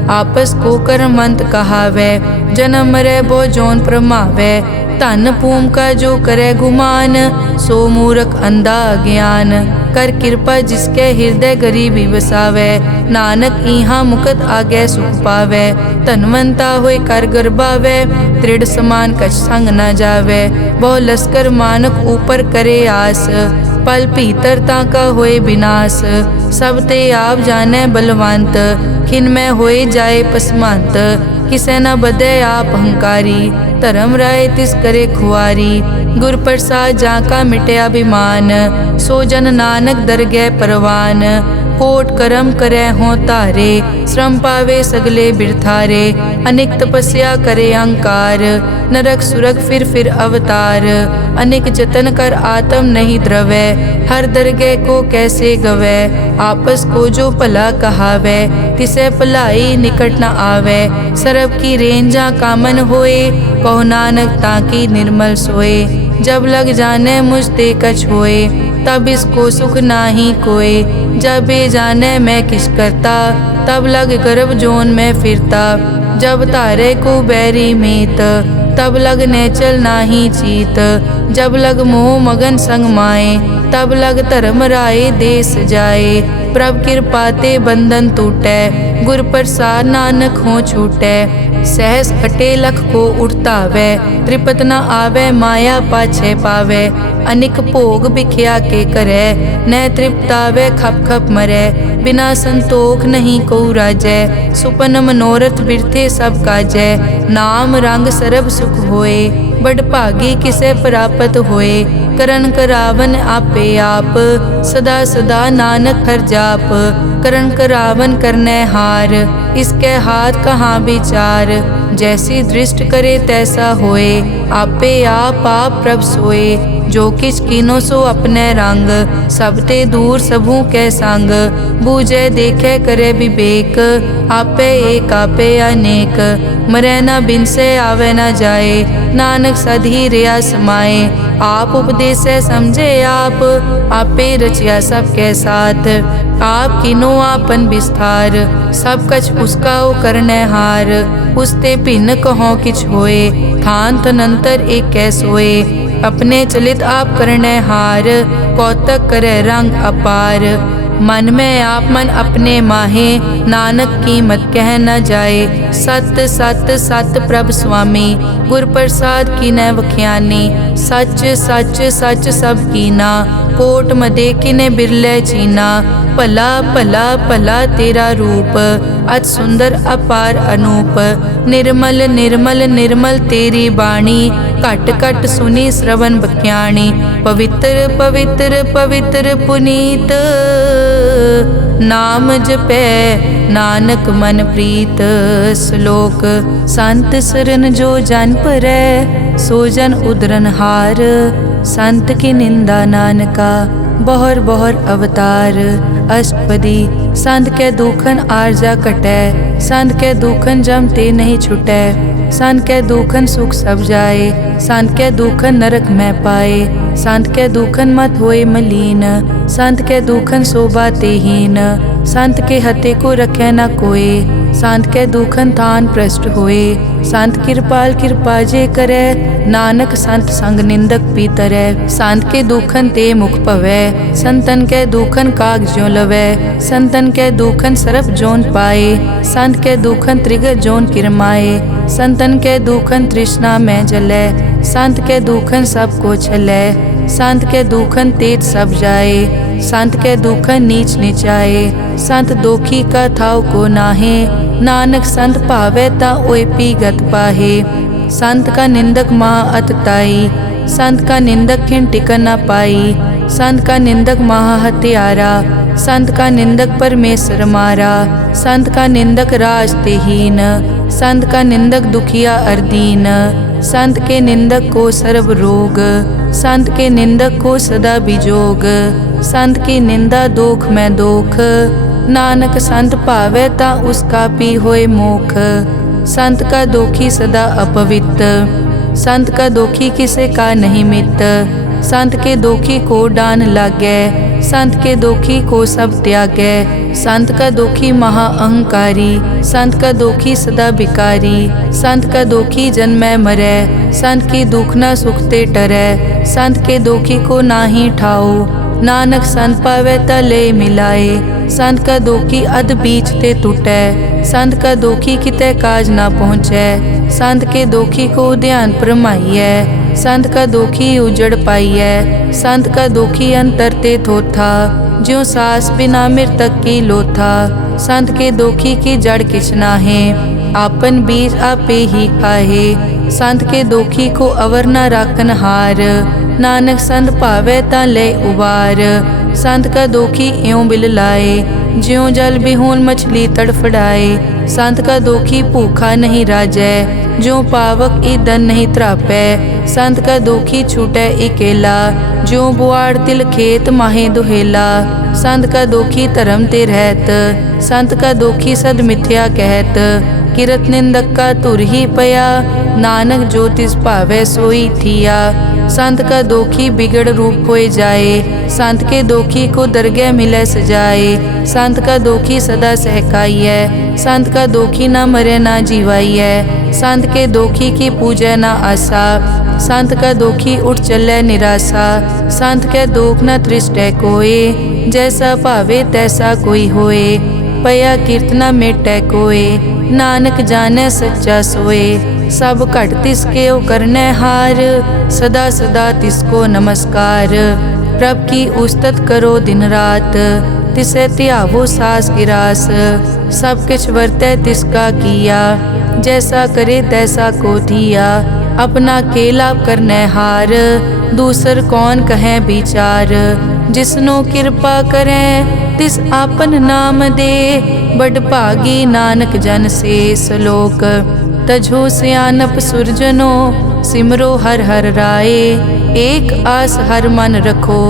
आपस को कर्मंत कहावे, जन्म मरे बो जोन प्रमावे। धन भूम का जो करे गुमान, सो मूर्ख अंधा ज्ञान। कर कृपा जिसके हृदय गरीबी बसावे, नानक इहाँ मुकत आगे सुख पावे। धनवंता होए कर गर्भावे, दृढ़ समान कछ संग न जावे। बहु लश्कर मानक ऊपर करे आस, पल भीतरता का होए विनाश। सब ते आप जाने बलवंत, खिन में होए जाए पसमंत। किसे न बदे आप अहंकारी, धर्म राय तिस करे खुआरी। गुर प्रसाद जाका मिटे अभिमान, सो जन नानक दरगह परवान। कोट कर्म करे हों तारे, श्रम पावे सगले बिरथारे। अनेक तपस्या करे अहंकार, नरक सुरग फिर अवतार। अनेक जतन कर आत्म नहीं द्रवे, हर दरगह को कैसे गवे। आपस को जो भला कहावे, तिसे भलाई निकट न आवे। सरब की रेंजा कामन होए, कहो नानक ताकि निर्मल सोए। जब लग जाने मुझ ते कछ होए, तब इसको सुख नाही कोय। जब ये जाने मैं किस करता, तब लग गर्भ जोन में फिरता। जब तारे को बैरी मीत, तब लग नेचल नाही चीत। जब लग मोह मगन संग माए, तब लग धर्म राय देश जाए। प्रभ कृपा ते बंधन टूटै, गुर प्रसाद नानक हो छूटै। सहस खटे लख को उठतावे, त्रिपत न आवे माया पाछे पावे। अनिक भोग बिख्या के करे, न तृप्तावे खप खप मरे। बिना संतोख नहीं को राजै, सुपन मनोरथ बिरथे सब काजै। नाम रंग सरब सुख होए, बड़ भागी किसे प्राप्त होए। करन करावन आपे आप, सदा सदा नानक हर जाप। करन करावन करने हार, इसके हाथ कहाँ विचार। जैसी दृष्ट करे तैसा होए, आपे आप प्रभ सोए। जो किछ कीनो सो अपने रंग, सब ते दूर सबू के संग। बूझे देखे करे विवेक, आपे एक आपे अनेक। मरे न बिन से आवे न जाए, नानक सधी रिया समाए। आप उपदेश समझे आप, आपे रचिया सबके साथ। आप किनो आपन विस्तार, सब कछ उसका ओ करने हार। उसते भिन्न कहो किछ होए, थान तनंतर एक कै सोए। अपने चलित आप करने हार, कौतक करे रंग अपार। मन में आप मन अपने माहे, नानक कीमत कह न जाए। सत सत सत प्रभ स्वामी, गुर प्रसाद की न वख्यानी। सच सच सच सब कीना, कोट मदे किने बिरले चीना। भला भला भला तेरा रूप, अति सुंदर अपार अनूप। निर्मल निर्मल निर्मल तेरी बाणी, घट घट सुनी श्रवण बख्याणी। पवित्र पवित्र पवित्र पुनीत, नाम जपै नानक मन प्रीत। श्लोक संत सरन जो जन परै, सो जन उदरन हार। संत की निंदा नानका, बहर बहर अवतार। अष्टपदी संत के दुखन आरजा कटै, संत के दुखन जम ते नहीं छुटै। संत कै दुखन सुख सब जाए, संत कै दुखन नरक में पाए, संत कै दुखन मत होए मलीन, संत कै दुखन शोभा तेहीन, संत के हते को रखे न कोय, संत कै दुखन थान प्रष्ट होए, संत कृपाल कृपा जे करे, नानक संत संग निंदक पीतरै, संत के दुखन ते मुख पवै, संतन कै दुखन काग ज्यों लवै, संतन कै दुखन सरप जोन पाए, संत कै दुखन त्रिगत जोन किरमाए, संतन कै दुखन तृष्णा में जलै, संत कै दुखन सब को छलै, संत कै दुखन तेज सब जाए, संत कै दुखन नीच नीचाए, संत दोखी का थाव को नाहे, नानक संत भावै ता ओय पी गत पाहे, संत का निंदक महा अतताई, संत का निंदक खिन टिकन न पाई, संत का निंदक महा हत्यारा, संत का निंदक परमेश्वर मारा, संत का निंदक राज तेहीन, संत का निंदक दुखिया अर्दीन, संत के निंदक को सर्व रोग, संत के निंदक को सदा बिजोग, संत की निंदा दोख में दोख, नानक संत भावै ता उसका पी होए मोख, संत का दोखी सदा अपवित्र, संत का दोखी किसे का नहीं मित, संत के दोखी को डान लागै, संत के दोखी को सब त्यागै, संत का दोखी महा अहंकारी, संत का दोखी सदा बिकारी, संत का दोखी जन्मै मरै, संत की दुख न सुखते टरै, संत के दोखी को नाही ठाओ, नानक संत पावै ता ले मिलाए, संत का दोखी अध बीच ते टूटै, संत का दोखी कितै काज ना पहुँचै, संत के दोखी को ध्यान परमाइयै, संत का दोखी उजड़ पाइयै, संत का दोखी अंतर ते थोथा, ज्यों सास बिना मृतक की लोथा, संत के दोखी की जड़ किछ नाहे, आपन बीज आपे ही खाहे, संत के दोखी को अवर न राखन हार, नानक संत भावै ता ले उबार, संत का दोखी इयों बिल लाए, ज्यों जल बिहून मछली तड़फड़ाए, संत का दोखी भूखा नहीं राजै, ज्यों पावक ईदन नहीं त्रापै, संत का दोखी छूटै इकेला, ज्यों बुआड़ तिल खेत माहे दुहेला, संत का दोखी धर्म ते रहत, संत का दोखी सद मिथ्या कहत, किरत निंदक का तुर ही पया, नानक जो तिस भावै सोई थिया, संत का दोखी बिगड़ रूप होए जाए, संत के दोखी को दरगह मिलै सजाए, संत का दोखी सदा सहकाइयै, संत का दोखी ना मरे ना जीवाइयै, संत के दोखी की पूजै ना आसा, संत का दोखी उठ चलै निराशा, संत के दोख न तृष्टै कोय, जैसा भावे तैसा कोई होए, पया कीर्तना मिटै कोय, नानक जानै सच्चा सोए, सब घट तिसके ओ करनै हार, सदा सदा तिसको नमस्कार, प्रभ की उस्तत करो दिन रात, तिसे त्यावो सास गिरास, सब किछ वर्तै तिसका किया, जैसा करे तैसा को दिया, अपना केला करनै हार, दूसर कौन कहे विचार, जिसनो कृपा करें तिस आपन नाम दे, बड़ भागी नानक जन से सलोक, तजो सियानप सुरजनो, सिमरो हर हर राय, एक आस हर मन रखो,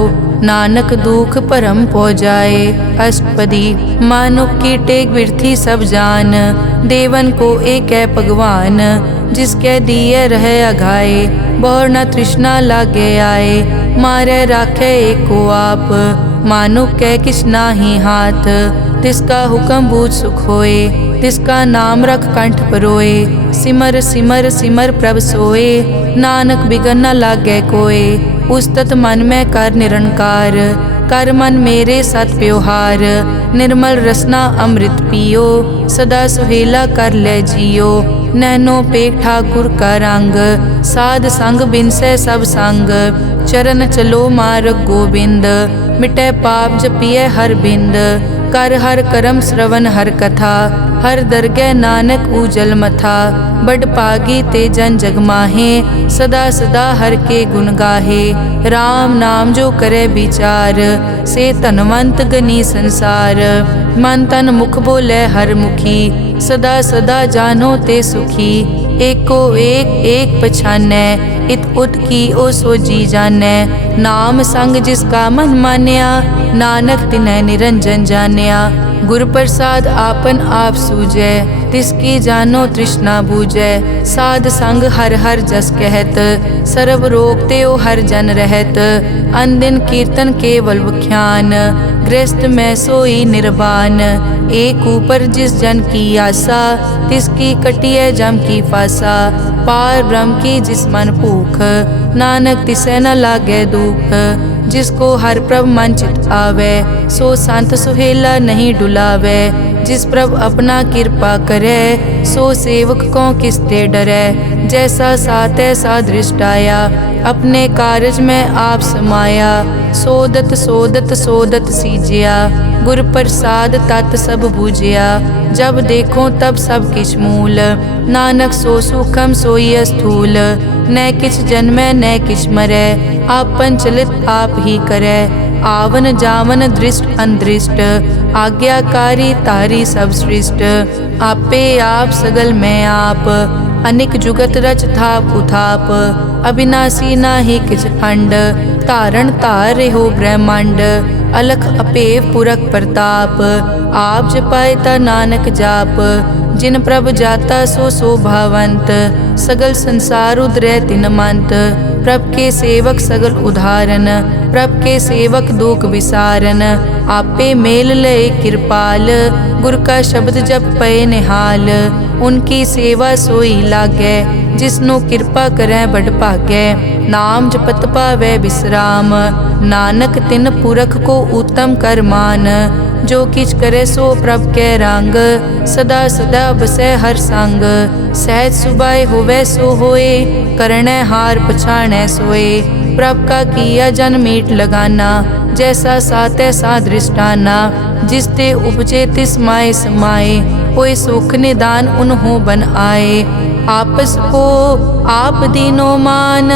नानक दुख परम पौ जाए, अष्टपदी मानुक की टेक बिरथी सब जान, देवन को एक है भगवान, जिसके दिए रहे अघाए, बहुर न तृष्णा लागे आए, मारे राखे एको आप, मानुक कै किछ नाही हाथ, तिसका हुक्म बूझ सुख होए, तिसका नाम रख कंठ परोए, सिमर सिमर सिमर प्रभ सोए, नानक बिगन न लागै कोय, उस्तत मन में कर निरंकार, कर मन मेरे सत प्योहार, निर्मल रसना अमृत पियो, सदा सुहेला कर ले जियो, नैनो पेख ठाकुर का रंग, साध संग बिनसै सब संग, चरण चलो मार्ग गोबिंद, मिटै पाप जपिए हर बिंद, कर हर करम श्रवण हर कथा, हर दरगह नानक उजल मथा, बड़ पागी ते जन जग माहे, सदा सदा हर के गुण गाहे, राम नाम जो करे विचार, से धनवंत गनी संसार, मन तन मुख बोले हर मुखी, सदा सदा जानो ते सुखी, एको एक एक पछानै, इत उत की ओ सो जी जानै। नाम संग जिसका मन मान्या, नानक तिनै निरंजन जान्या। गुर प्रसाद आपन आप सूझै, तिसकी जानो तृष्णा बूझै। साध संग हर हर जस कहत, सर्व रोग त्यो हर जन रहत। अन दिन कीर्तन केवल बख्यान, गृहस्थ में सोई निर्वाण। एक ऊपर जिस जन की आशा, तिसकी कटिय जम की फासा। पार ब्रह्म की जिस मन भूख, नानक तिसै न लागे दुख। जिसको हर प्रभ मन चित आवे, सो संत सुहेला नहीं डुलावे। जिस प्रभ अपना कृपा करे, सो सेवक को किसते डरे। जैसा सात ऐसा दृष्ट आया, अपने कारज में आप समाया। सोदत सोदत सोदत सीजिया, गुर प्रसाद तत् सब बूझिया। जब देखो तब सब किछ मूल, नानक सो सूखम सोई स्थूल। न किछ जन्मै न किछ मरै, आपन चलित आप ही करे। आवन जावन दृष्ट अनदृष्ट, आज्ञाकारी तारी सब सृष्ट। आपे आप सगल में आप, अनिक जुगत रच थाप उथाप। अविनाशी नाहि किछ खंड, तारण तार रहो ब्रह्मांड। अलख अपेव पुरख प्रताप, आप जपाए ता नानक जाप। जिन प्रभ जाता सो शोभावंत, सगल संसार उदरै तिन मंत। प्रभ के सेवक सगल उदाहरण, प्रभ के सेवक दुख विसारन। आपे मेल लय कृपाल, गुर का शब्द जप पए निहाल। उनकी सेवा सोई लागै, जिसनो कृपा करै बड़ भागै। नाम जपत पावै विश्राम, नानक तिन पुरख को उत्तम कर मान। जो किछ करे सो प्रभ कै रंग, सदा सदा बसै हर संग। सहज सुभाए होवै सो होए, करणै हार पछाणै सोए। प्रभ का किया जन मीट लगाना, जैसा सात ऐसा दृष्टाना। जिस ते उपजे तिस माए समाए, कोई सुख निदान उन्हों बन आए। आपस को आप दीनो मान,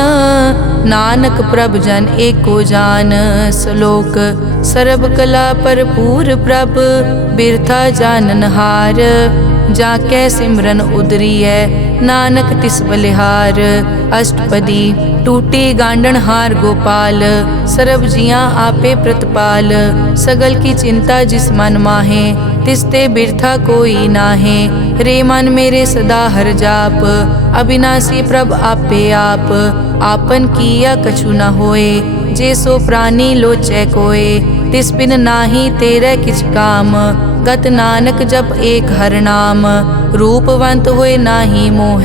नानक प्रभ जन एको जान। श्लोक सर्ब कला भरपूर प्रभ, बिरथा जानन हार। जाकै सिमरन उदरियै, नानक तिस बलिहार। अष्टपदी टूटी गांडन हार गोपाल, सर्ब जियां आपे प्रतिपाल। सगल की चिंता जिस मन माहे, तिसते बिरथा कोई नाहे। रे मन मेरे सदा हर जाप, अविनाशी प्रभ आपे आप। आपन किया कछु न होए, जे सो प्राणी लोचै कोय। तिस बिन नाही तेरे किछ काम, गत नानक जप एक हर नाम। रूपवंत होए नाही मोह,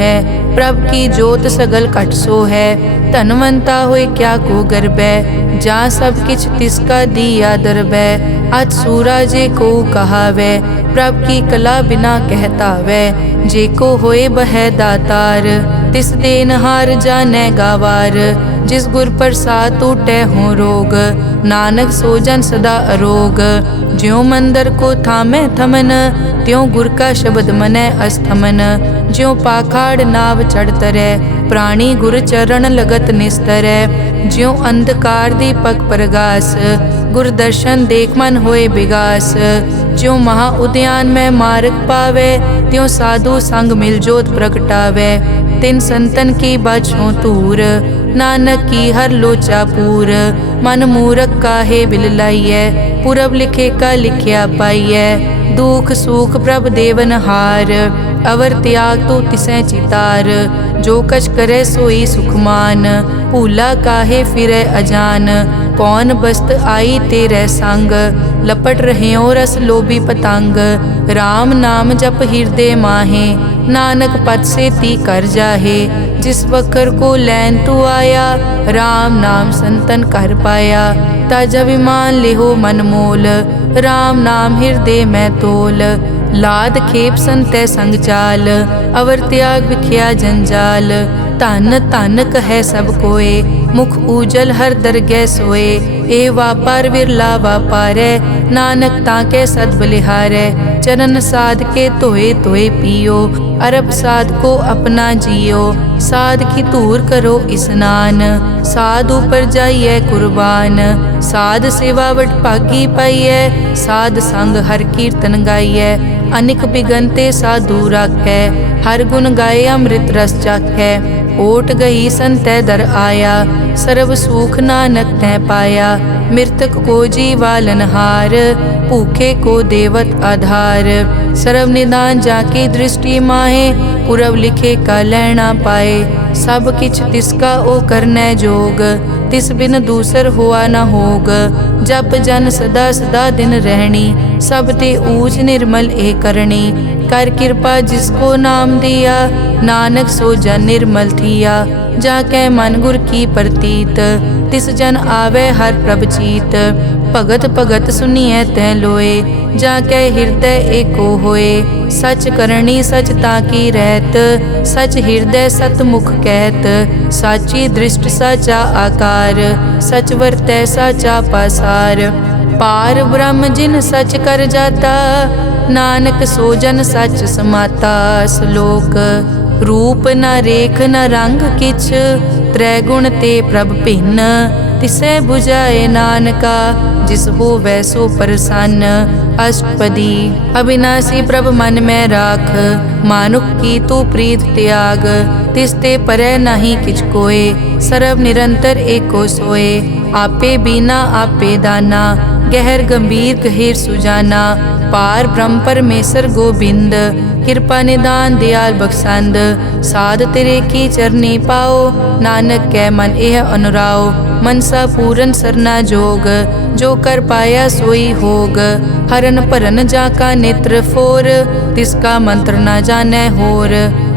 प्रभ की जोत सगल कट सो है। धनवंता होए क्या को गर्बै, जा सब किछ तिसका दिया दरबै। अत सूरा जे को कहावै, प्रभ की कला बिना कहतावै। जे को होए बह दातार, तिस देनहार जानै गावार। जिस गुर प्रसाद टूटै हो रोग, नानक सो जन सदा अरोग। ज्यों मंदिर को थामै थमन, त्यों गुर का शब्द मनै अस्थमन। ज्यों पाखाड़ नाव चढ़ तरै, प्राणी गुर चरण लगत निस्तरै। ज्यों अंधकार दीपक प्रगास, गुर दर्शन देख मन होए विगास। ज्यों महा उद्यान में मार्ग पावे, त्यों साधु संग मिल जोत प्रगटावे। तिन संतन की बाछों तूर, नानक की हर लोचा पूर। मन मूरख काहे बिल लाइयै, पुरब लिखे का लिखिया पाइयै। दुख सुख प्रभ देवन हार, अवर त्याग तो तिसै चितार। जो कछ करे सोई सुखमान, भूला काहे फिरै अजान। कौन बस्त आई तेरे संग, लपट रहे रस लोभी पतंग। राम नाम जप हृदय माहे, नानक पद से ती कर जाहे। जिस वकर को लैन तू आया, राम नाम संतन कर पाया। ताजा विमान लेहो मन मोल, राम नाम हृदय में तोल। लाद खेप संतै संग चाल, अवर त्याग विख्या जंजाल। धन धन कहे सब कोय, मुख उजल हर दरगह सोए। ए वापार विरला वापारै, नानक ताके सद बलिहारै। चरण साध के धोए धोए पियो, अरब साध को अपना जियो। साध की धूर करो स्नान, साध ऊपर जाइए कुर्बान। साध सेवा वट भागी पाइयै, साध संग हर कीर्तन गाइयै। अनिक बिगन ते साधु राखै, हर गुण गाए अमृत रस चाखै। ओट गई संतै दर आया, सर्व सुख नानक तै पाया। मृतक को जीवालनहार, भूखे को देवत आधार। सर्व निदान जाकी दृष्टि माहे, पुरब लिखे का लैना पाए। सब किछ तिसका ओ करनै जोग, तिस बिन दूसर हुआ न होग। जप जन सदा सदा दिन रहनी, सब ते ऊच निर्मल ए करनी। कर कृपा जिसको नाम दिया, नानक सो जन निर्मल थिया। जाकै मन गुर की प्रतीत, तिस जन आवे हर प्रभ चीत। भगत भगत सुनिए तै लोए, जाकै हृदय एको होए। सच करनी सच ताकी रहत, सच हृदय सतमुख कहत। साची दृष्ट साचा आकार, सच वरतै साचा पासार। पार ब्रह्म जिन सच कर जाता, नानक सो जन सच समाता। श्लोक रूप न रेख न रंग किछ, त्रै गुण ते प्रभ भिन्न। तिसै बुझाए नानका, जिस होवै सो प्रसन्न। अष्टपदी अविनाशी प्रभ मन में राख, मानुख की तू प्रीत त्याग। तिस ते परै नहीं किछ कोय, सर्व निरंतर एको सोए। आपे बीना आपे दाना, गहर गंभीर गहीर सुजाना। पार ब्रह्म परमेश्वर गोबिंद, कृपा निदान दयाल बख्शंद। साध तेरे की चरनी पाओ, नानक कै मन एह अनुराओ। मनसा पूरन सरना जोग, जो कर पाया सोई होग। हरन भरन जाका नेत्र फोर, तिसका मंत्र न जानै होर।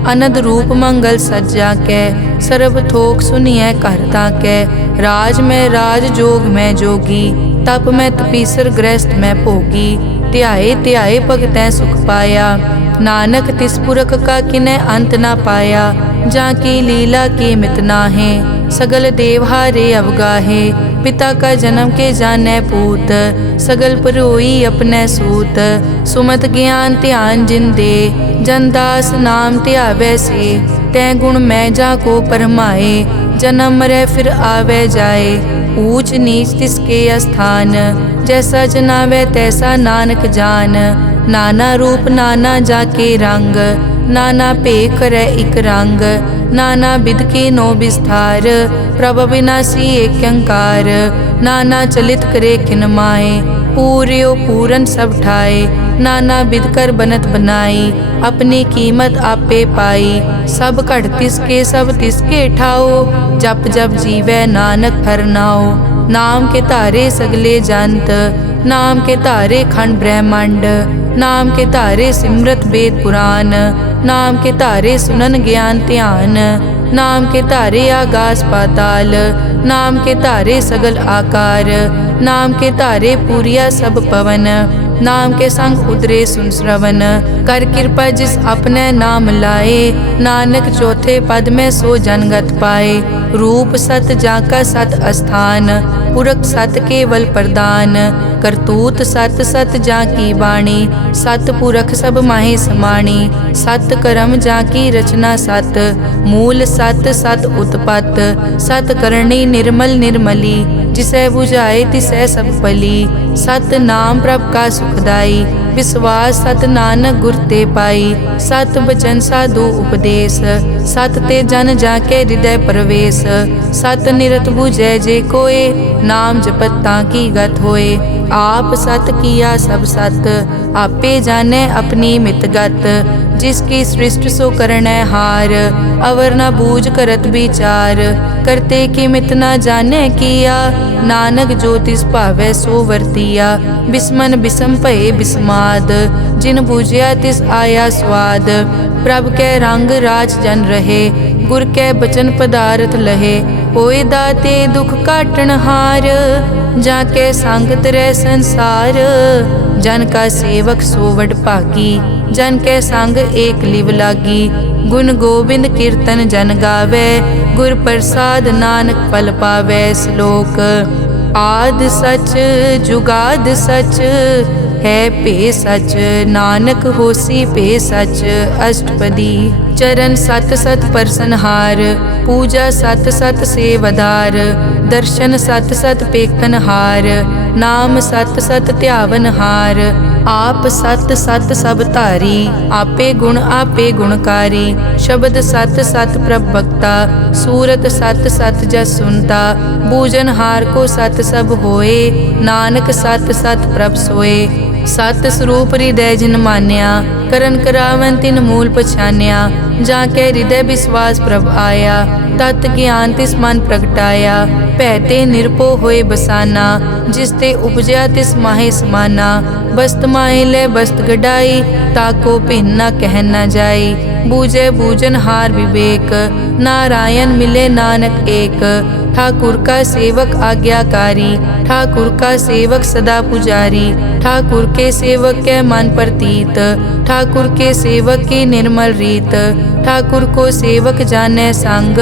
अनंद रूप मंगल सज्जा कै, सर्व थोक सुनिए कर ताकै। राज में राज जोग में जोगी, तप में तपीसर गृहस्थ में भोगी। ध्याए ध्याए भगतै सुख पाया, नानक तिस पुरख का किनै अंत ना पाया। जाकी लीला की मित नाहे, सगल देवहारे अवगाहे। पिता का जन्म के जानै पूत, सगल परोई अपने सूत। सुमत ज्ञान ध्यान जिन दे, जनदास नाम ध्यावै से। तै गुण मैं जाको परमाए, जन्म मरै फिर आवे जाए। ऊच नीच तिसके अस्थान, जैसा जनावे तैसा नानक जान। नाना रूप नाना जाके रंग, नाना भेख करे इक रंग। नाना बिध के नो विस्तार, प्रभ विनाशी एक अंकार। नाना चलित करे किन माए, पूर्यो पूरन सब ठाए। नाना बिध कर बनत बनाई, अपनी कीमत आपे पाई। सब घट तिसके सब तिसके ठाओ, जप जप जीवै नानक हर नाओ। नाम के धारे सगले जंत, नाम के धारे खंड ब्रह्मांड। नाम के धारे सिमरत वेद पुराण, नाम के धारे सुनन ज्ञान ध्यान। नाम के धारे आकाश पाताल, नाम के धारे सगल आकार। नाम के धारे पूरिया सब पवन, नाम के संग उतरे सुन श्रवण। कर कृपा जिस अपने नाम लाए, नानक चौथे पद में सो जनगत पाए। रूप सत जाका सत अस्थान, पुरख सत केवल प्रदान। करतूत सत सत जाकी वाणी, सत पुरख सब माहे समाणी। सत कर्म जाकी रचना सत, मूल सत सत उत्पत। सत करणी निर्मल निर्मली, जिसै बुझाए तिसै सब पली। सत नाम प्रभ का सुखदाई, विश्वास सत नानक गुर ते पाई। सत बचन साधु उपदेश, सत ते जन जाके हृदय प्रवेश। सत निरत बुझै जे कोय, नाम जपत ताकी गत होए। आप सत किया सब सत, आपे जाने अपनी मित गत। जिसकी सृष्टि सो करनै हार, अवर न बूझ करत विचार। करते की मित न जाने किया, नानक जो तिस भावै सो वर्तिया। बिस्मन बिसम भये बिस्माद, जिन बूझिया तिस आया स्वाद। प्रभ कै रंग राज जन रहे, गुर कै बचन पदार्थ लहे। होए दाते दुख काटन हार, जाके संग तरै संसार। जन का सेवक सो वड भागी, जन के संग एक लिव लागी। गुण गोबिंद कीर्तन जन गावे, गुर प्रसाद नानक फल पावे। श्लोक आद सच जुगाद सच, है पे सच नानक होसी पे सच। अष्टपदी चरण सत सत परसनहार, पूजा सत सत सेवदार। दर्शन सत सत पेखनहार, नाम सत सत ध्यावनहार। आप सत सत सब धारी, आपे गुणकारी। शब्द सत सत प्रभ भक्ता, सूरत सत सत जस सुनता। बूझन हार को सत सब होए, नानक सत सत प्रभ सोए। सत स्वरूप हृदय जिन मान्या, करन करावन तिन मूल पछान्या। जाके हृदय विश्वास प्रभ आया, तत् ज्ञान तिस मन प्रगटाया। भैते निरपो होए बसाना, जिस ते उपजया तिस माहे समाना। बस्त माहे ले बस्त गडाई, ताको भिन्न न कह न जाई। बूझे बूझन हार विवेक, नारायण मिले नानक एक। ठाकुर का सेवक आज्ञाकारी, ठाकुर का सेवक सदा पुजारी। ठाकुर के सेवक के मन प्रतीत, ठाकुर के सेवक की निर्मल रीत। ठाकुर को सेवक जाने संग,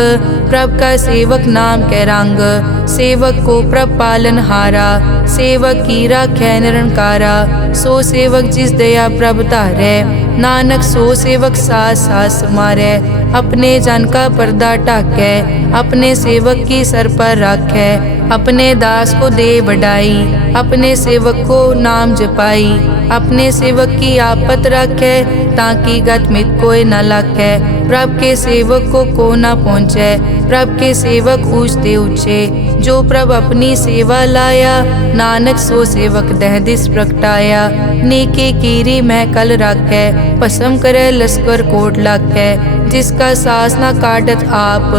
प्रभ का सेवक नाम के रंग। सेवक को प्रभ पालन हारा, सेवक की राखै निरंकारा। सो सेवक जिस दया प्रभ धारै, नानक सो सेवक सास सास समारै। अपने जन का पर्दा ढाकै, अपने सेवक की सर पर राखै। अपने दास को दे बढ़ाई, अपने सेवक को नाम जपाई। अपने सेवक की आपत राखै, ताकि गत मित कोई न लाखै। प्रभ के सेवक को न पहुँचै, प्रभ के सेवक ऊंचते ऊंचे। जो प्रभ अपनी सेवा लाया, नानक सो सेवक दह दिस प्रगटाया। नेके कीरी महकल राखै, भस्म करे लश्कर कोट लाखै। जिसका सास न काटत आप,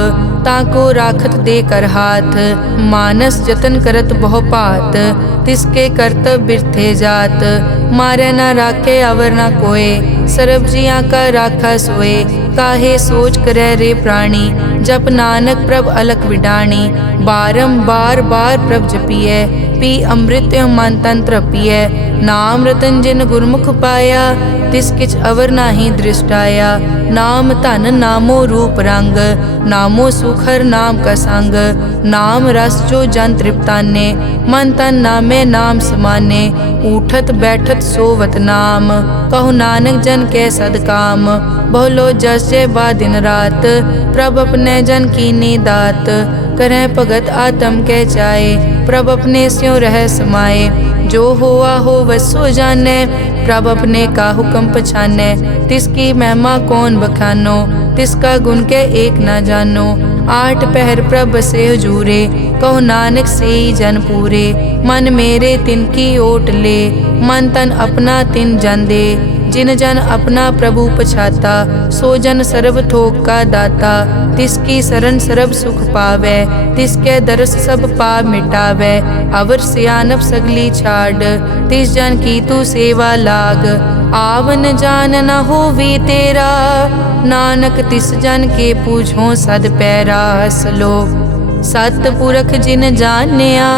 ताको राखत दे कर हाथ। मानस जतन करत बहु भात, तिसके करतब बिरथे जात। मारे न राखे अवर न कोय, सर्ब जियां का राखा सोए। काहे सोच करे रे प्राणी, जप नानक प्रभ अलख विडाणी। बारंबार बार प्रभ जपिए, पी अमृत मन तन तृपिए। नाम रतन जिन गुरमुख पाया, तिस किछ अवर नाही दृष्टाया। नाम धन नामो रूप रंग, नामो सुखर नाम का संग। नाम रस जो जन तृप्ताने, मन तन नामे नाम समाने। उठत बैठत सोवत नाम, कहु नानक जन के सदकाम। बहुलो जस जय बा दिन रात, प्रभ अपने जन कीनी दात। करें भगत आत्म के जाए, प्रभ अपने स्यों रह समाए। जो होआ हो वसो जाने, प्रभ अपने का हुक्म पछाने। तिसकी महिमा कौन बखानो, तिसका गुण के एक न जानो। आठ पहर प्रभ से हजूरे, कहो नानक से ही जन पूरे। मन मेरे तिनकी ओट ले, मन तन अपना तिन जन दे। जिन जन अपना प्रभु पछाता, सो जन सर्व थोक का दाता। तिसकी शरण सर्व सुख पावे, तिसके दरस सब पाप मिटावे। अवर सियानप सगली छाड़, तिस जन की तू सेवा लाग। आवन जान न होवी तेरा, नानक तिस जन के पूछो सद पैरा। सलोक सतपुरख जिन जानिया,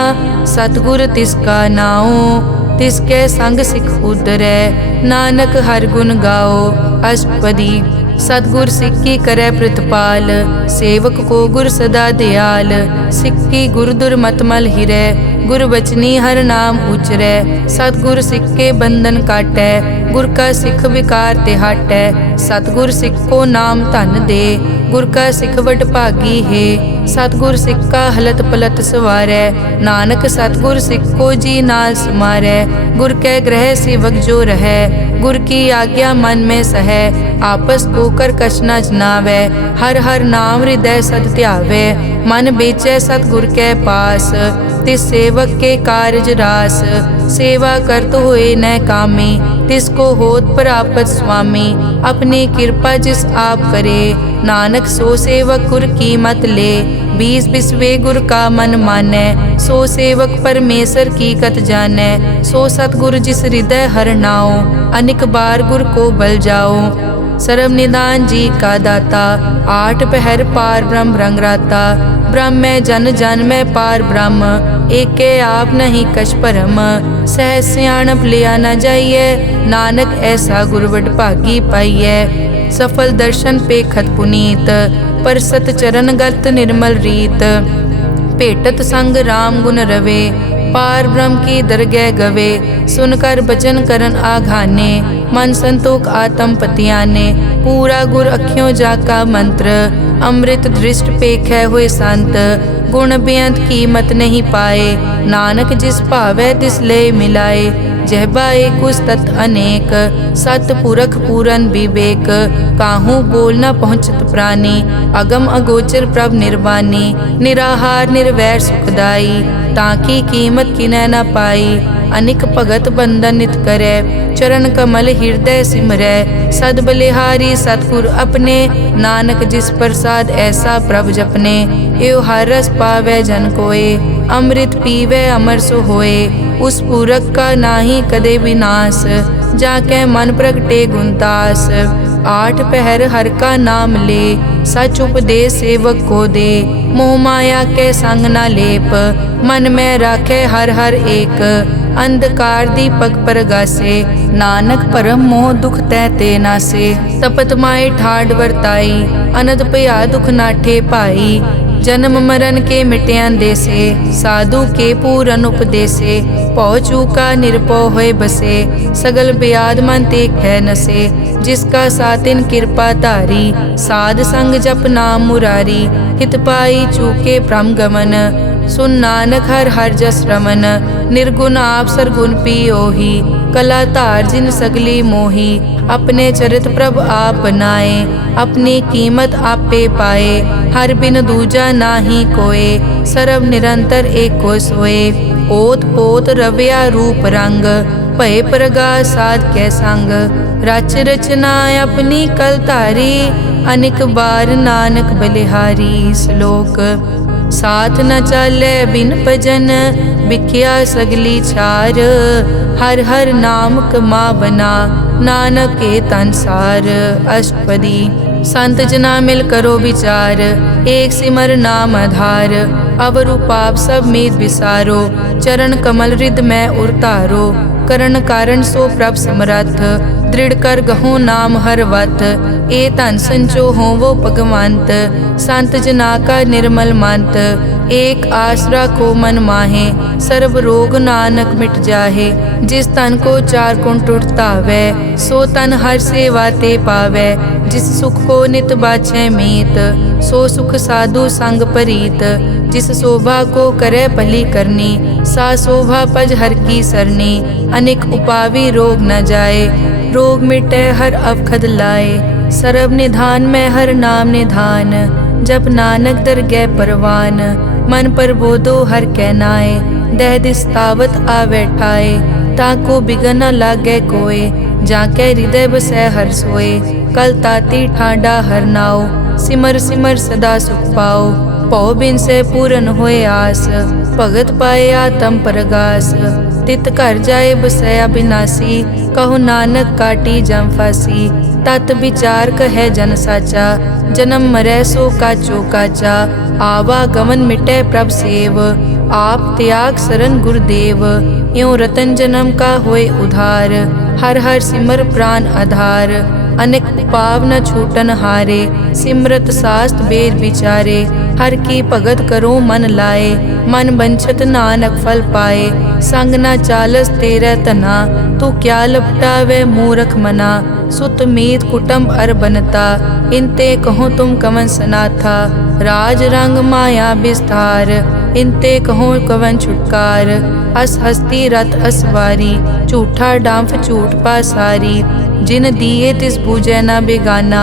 सतगुर तिसका नाओ। तिसके संग सिख उतरै, नानक हर गुण गाओ। अष्टपदी सतगुर सिक्की करे प्रतिपाल, सेवक को गुर सदा दयाल। सिक्की गुर दुर्मतमल हिरै, गुर बचनी हर नाम उचरै। सतगुर सिख के बंधन काटै, गुर का सिख विकार ते हटै। सतगुर सिख को नाम धन दे, गुर का सिख वड भागी है। सतगुर सिख का हलत पलत सवारै, नानक सतगुर सिख को जी नाल समारै। गुर के ग्रह सेवक जो रहै, गुर की आज्ञा मन में सहै। आपस को कर कछ न जनावै, हर हर नाम हृदय सद ध्यावै। मन बेचै सतगुर के पास, तिस सेवक के कारज रास। सेवा करत होए न कामी, तिसको होत प्रापत स्वामी। अपनी कृपा जिस आप करे, नानक सो सेवक गुर की मत ले। बीस बिसवे गुर का मन मानै, सो सेवक परमेश्वर की कत जानै। सो सतगुर जिस हृदय हर नाओ, अनिक बार गुर को बल जाओ। सर्व निदान जी का दाता, आठ पहर पार ब्रह्म रंगराता। ब्रह्म में जन जन में पार ब्रह्म, एके आप नहीं कछ परम। सह सियाणप लिया न जाइए, नानक ऐसा गुरवड भागी पाइए। सफल दर्शन पेखत पुनीत, परसत चरण गत निर्मल रीत। भेटत संग राम गुण रवे, पार ब्रह्म की दरगह गवे। सुनकर बचन करन आघाने, मन संतोख आत्म पतियाने। पूरा गुर अखियों जाका मंत्र, अमृत दृष्ट पेखै हुए संत। गुण बेअंत कीमत नहीं पाए, नानक जिस भावै तिस ले मिलाए। जहबा एक उस्तत अनेक, सत पुरख पूरन विवेक, काहू बोल न पहुँचत प्राणी, अगम अगोचर प्रभ निर्वाणी, निराहार निर्वैर सुखदाई, ताकी कीमत किनै न पाई, अनिक भगत बंदन नित करै, चरण कमल हृदय सिमरै, सद बलिहारी सतगुर अपने, नानक जिस प्रसाद ऐसा प्रभ जपने, एव हर रस पावै जन कोय, अमृत पीवै अमर सो होए, उस पूरक का नाही कदे विनाश, जाकै मन प्रगटे गुणतास, आठ पहर हर का नाम ले, सच उपदेश सेवक को दे, मोह माया के संग न लेप, मन में राखे हर हर एक, अंधकार दीपक परगासे, नानक परम मोह दुख तै ते नासे, तपत माए ठाड वर्ताई, अनद भया दुख नाठे पाई, जन्म मरण के मिट्यां देसे, साधु के पूरन उपदेसे, पौ चूका निरपौ होए बसे, सगल ब्याद मन ते कै नसे, जिसका सातिन कृपा धारी, साध संग जप नाम मुरारी, हित पाई चूके भ्रम गमन, सुन नानक हर हर जस रमन, निर्गुण आप सरगुण पियोही, कला धार जिन सगली मोही, अपने चरित प्रभ आप बनाए, अपनी कीमत आपे पाए, हर बिन दूजा नाही कोय, सर्व निरंतर एक को सोए, ओत पोत रव्या रूप रंग, भय प्रगास साध के संग, रच रचना अपनी कल धारी, अनिक बार नानक बलिहारी। श्लोक साथ न चाले बिन भजन, बिख्या सगली छार, हर हर नाम कमावना, नानक के तनसार। अष्टपदी संत जना मिल करो विचार, एक सिमर नाम आधार, अवर पाप सब मीत विसारो, चरण कमल रिद में उरतारो, करण कारण सो प्रभ समरथ, दृढ़ कर गहो नाम हर वत, ए धन संचो हो वो भगवंत, संत जना का निर्मल मंत, एक आसरा को मन माहे, सर्व रोग नानक मिट जाहे, जिस तन को चार कुण टुटतावै, सो तन हर सेवा ते पावै, जिस सुख को नित बाछै मीत, सो सुख साधु संग परीत, जिस शोभा को करे भली करनी, सा शोभा पज हर की सरनी, अनेक उपावी रोग न जाए, रोग मिटे हर अवखद लाए, सर्व निधान में हर नाम निधान, जब नानक दरगह परवान, मन पर बोधो हर कहनाए, दह दिस्तावत आवे ठाए, ताको बिगन न लागे कोय, जाके हृदय बसै हर सोए, कल ताती ठाडा हर नाओ, सिमर सिमर सदा सुख पाओ, पौ बिन से पूरन होए आस, भगत पाए आत्म परगास, तित घर जाए बसया बिनासी, कहो नानक काटी जम फासी, तत विचार कहे जन साचा, जन्म मरै सो काचो काचा, आवागमन मिटे प्रभ सेव, आप त्याग शरण गुरुदेव, यों रतन जन्म का होए उधार, हर हर सिमर प्राण आधार, अनेक पाव न छूटन हारे, सिमरत शास्त्र वेद विचारे, हर की भगत करो मन लाए, मन बंछत नानक फल पाए, संग न चालस तेरे तना, तू क्या लपटावे मूरख मना, सुत मीत कुटुंब अर बनता, इनते कहो तुम कवन सनाथा, राज रंग माया विस्तार, इनते कहो कवन छुटकार, अस हस्ती रथ असवारी, झूठा डांफ झूठ पासारी, जिन दिए तिस पूजै न बेगाना,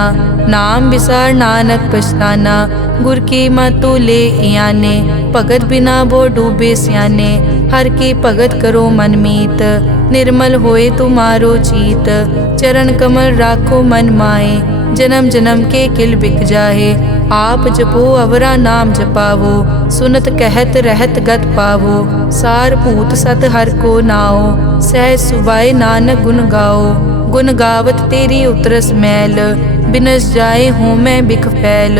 नाम विसार नानक पछताना, गुर की मतु ले इयाने, भगत बिना वो डूबे स्याने, हर की भगत करो मन मीत, निर्मल होए तुम्हारो चीत, चरण कमल राखो मन माए, जन्म जन्म के किल बिक जाहे, आप जपो अवरा नाम जपावो, सुनत कहत रहत गत पावो, सार भूत सत हर को नाओ, सहज सुबाए नानक गुण गाओ, गुण गावत तेरी उतरस मैल, बिनस जाए हूँ मैं बिख फैल,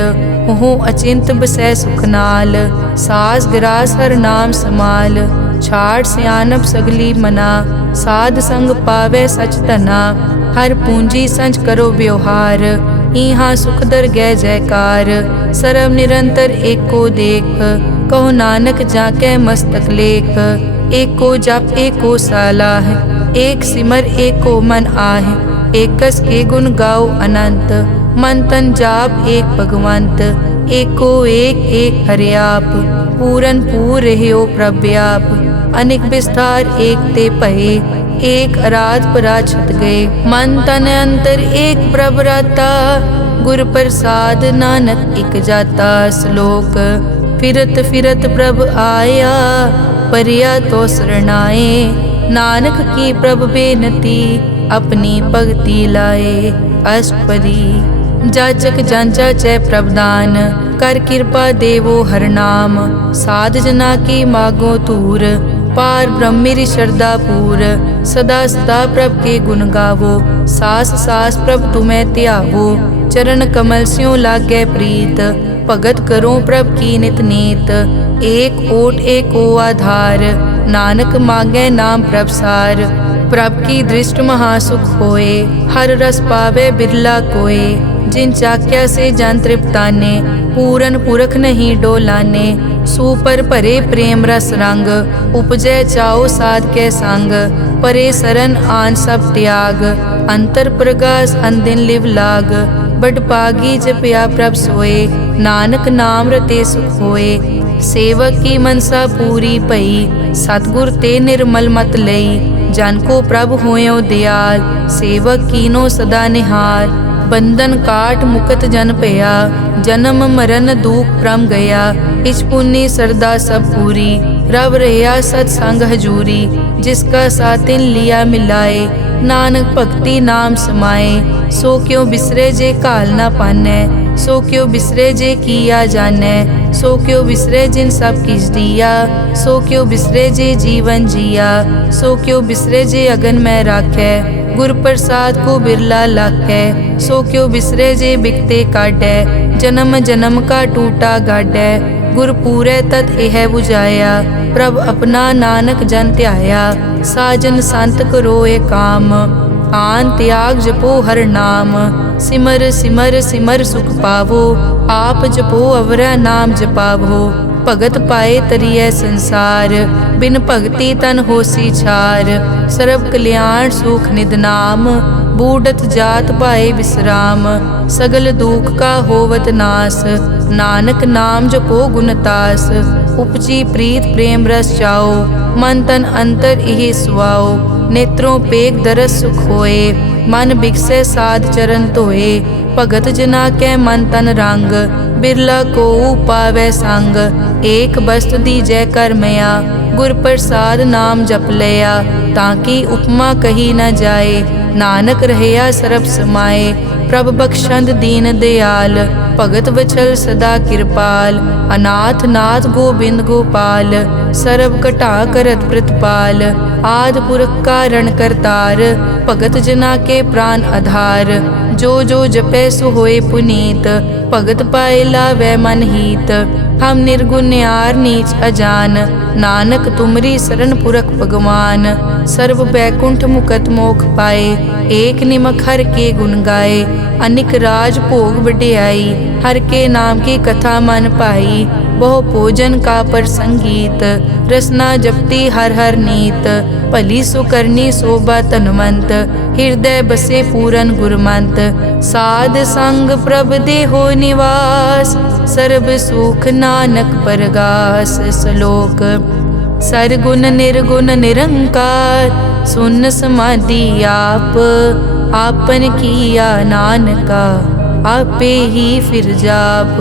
हूँ अचिंत बसै सुख नाल, सास गिरास हर नाम समाल, छाड़ सियानप सगली मना, साध संग पावे सच तना, हर पूंजी संच करो व्यवहार, इहाँ सुख दर गै जयकार, सर्व निरंतर एक को देख, कहो नानक जाके मस्तक लेख, एक को जप एक को सालाह, एक सिमर एक को मन आह, एकस के गुण गाओ अनंत, मन तन जाप एक भगवंत, एक को एक हरियाप, पूरन पूर रहियो प्रव्याप, अनेक विस्तार एक ते पहे, एक अराध पराछत गए। मन तन अंतर एक प्रभ राता, गुर प्रसाद नानक इक जाता। श्लोक फिरत फिरत प्रभ आया, परिया तो शरणाए। नानक की प्रभ बेनती, अपनी भगति लाए। अष्टपदी जाचक जांचा चै प्रभदान, कर कृपा देवो हर नाम। साध जना की मागो तूर, पार ब्रह्म मेरी श्रद्धा पूर। सदा सदा प्रभ के गुण गावो, सास सास प्रभ तुम्हें त्यावो। चरण कमल स्यों लागे प्रीत, भगत करो प्रभ की नित नीत। एक ओट एक ओ आधार, नानक मांगे नाम प्रभ सार। प्रभ की दृष्ट महासुख होए, हर रस पावे बिरला कोय। जिन चाक्या से जान तृप्ताने, पूरन पुरख नहीं डोलाने। सुपर भरे प्रेम रस रंग, उपजै चाओ साध के संग। परे सरन आन सब त्याग, अंतर प्रगास अनदिन लिव लाग। बड़ पागी जपया प्रभ सोए, नानक नाम रते सुख होए। सेवक की मनसा पूरी पई, सतगुर ते निर्मल मत लई। जन को प्रभ होयो दयाल, सेवक कीनो सदा निहाल। बंधन काट मुकत जन पया, जन्म मरण दुख प्रम गया। इच पुन्नी सरदा सब पूरी, रव रहिया सत्संग हजूरी। जिसका सातिन लिया मिलाए, नानक भक्ति नाम समाए। सो क्यों बिसरे जे काल ना पानै, सो क्यों बिसरे जे किया जानै। सो क्यों बिसरे जिन सब किस दिया, सो क्यों बिसरे जे जीवन जिया। सो क्यों बिसरे जे अगन में राखै, गुर प्रसाद को बिरला लाखै। सो क्यों बिसरे जे बिकते काटै, जन्म जन्म का टूटा गाडै। गुर पूरे तत एह बुझाया, प्रभ अपना नानक जन ध्याया। साजन संत करो ए काम, आन त्याग जपो हर नाम। सिमर सिमर सिमर सुख पावो, आप जपो अवरा नाम जपावो। भगत पाए तरिए संसार, बिन भगति तन होसी छार। सर्व कल्याण सुख निद नाम, बूढ़त जात पाए विश्राम। सगल दुख का होवत नास, नानक नाम जपो गुणतास। उपजी प्रीत प्रेम रस चाओ, मन तन अंतर इहि सुआओ। नेत्रों पेग दरस सुख होए, मन बिकसे साध चरण धोए। भगत जना के मन तन रंग, बिरला को पावै संग। एक बस्त दीजै कर मया, गुर प्रसाद नाम जप लिया। ताकि उपमा कही न जाए, नानक रहया सरब समाए। प्रभ बख्शंद दीन दयाल, भगत वचल सदा कृपाल। अनाथ नाथ गोबिंद गोपाल, सरब कटा करत प्रतिपाल। आद पुरख कारण करतार, भगत जना के प्राण आधार। जो जो जपै सो होए पुनीत, भगत पाए लावै मन हीत। हम निर्गुण न्यार नीच अजान, नानक तुमरी शरण पुरख भगवान। सर्व बैकुंठ मुकत मोख पाए, एक निमक हर के गुण गाए। अनिक राज भोग वड्याई, हर के नाम की कथा मन पाई। बहु भोजन का पर संगीत, रसना जपती हर हर नीत। भली सुकरनी शोभा तनवंत, हृदय बसे पूरन गुरमंत। साध संग प्रभ देहो निवास, सर्ब सुख नानक परगास। श्लोक सरगुण निर्गुण निरंकार, सुन समाधि आप। आपन किया नानका, आपे ही फिर जाप।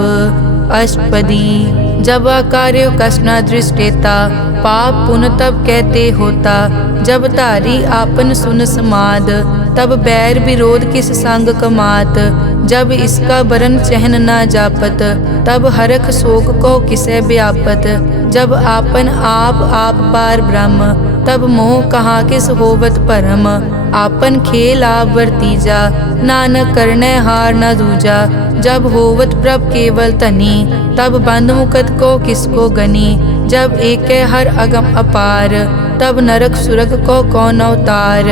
अष्टपदी जब कार्य कसना दृष्टेता, पाप पुन तब कहते होता। जब धारी आपन सुन समाद, तब बैर विरोध किस संग कमात। जब इसका बरन चहन न जापत, तब हरख शोक को किसे व्यापत। जब आपन आप आप पार ब्रह्म, तब मोह कहाँ किस होवत परम। आपन खेल आप वर्तीजा, नानक करने हार न दूजा। जब होवत प्रभ केवल तनी, तब बंद मुकत को किसको गनी। जब एक हर अगम अपार, तब नरक सुरग को कौन अवतार।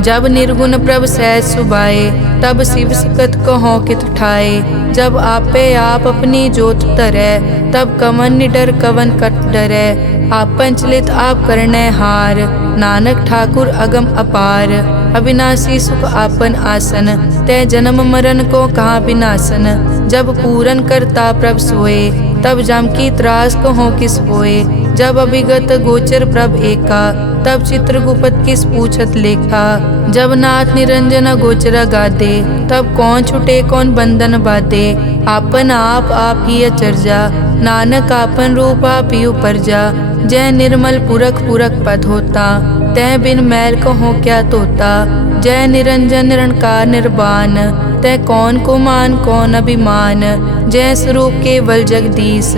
जब निर्गुण प्रभ सहज सुभाए, तब शिव सकत को हों कित ठाए। जब आपे आप अपनी जोत धरै, तब कवन निडर कवन कट डरै। आपन चलित आप करने हार, नानक ठाकुर अगम अपार। अविनाशी सुख आपन आसन, तै जन्म मरण को कहाँ विनाशन। जब पूरन करता प्रभ सोए, तब जम की त्रास कहो किस होए। जब अभिगत गोचर प्रभ एका, तब चित्रगुप्त किस पूछत लेखा। जब नाथ निरंजन गोचर गादे, तब कौन छुटे कौन बंधन बाधे। आपन आप ही अचरजा, नानक आपन रूप आप ही उपरजा। जय निर्मल पुरख पुरख पद होता, तै बिन मैल कहो क्या तोता। जय निरंजन निरंकार निर्वाण, तै कौन को मान कौन अभिमान। जय स्वरूप केवल जगदीश,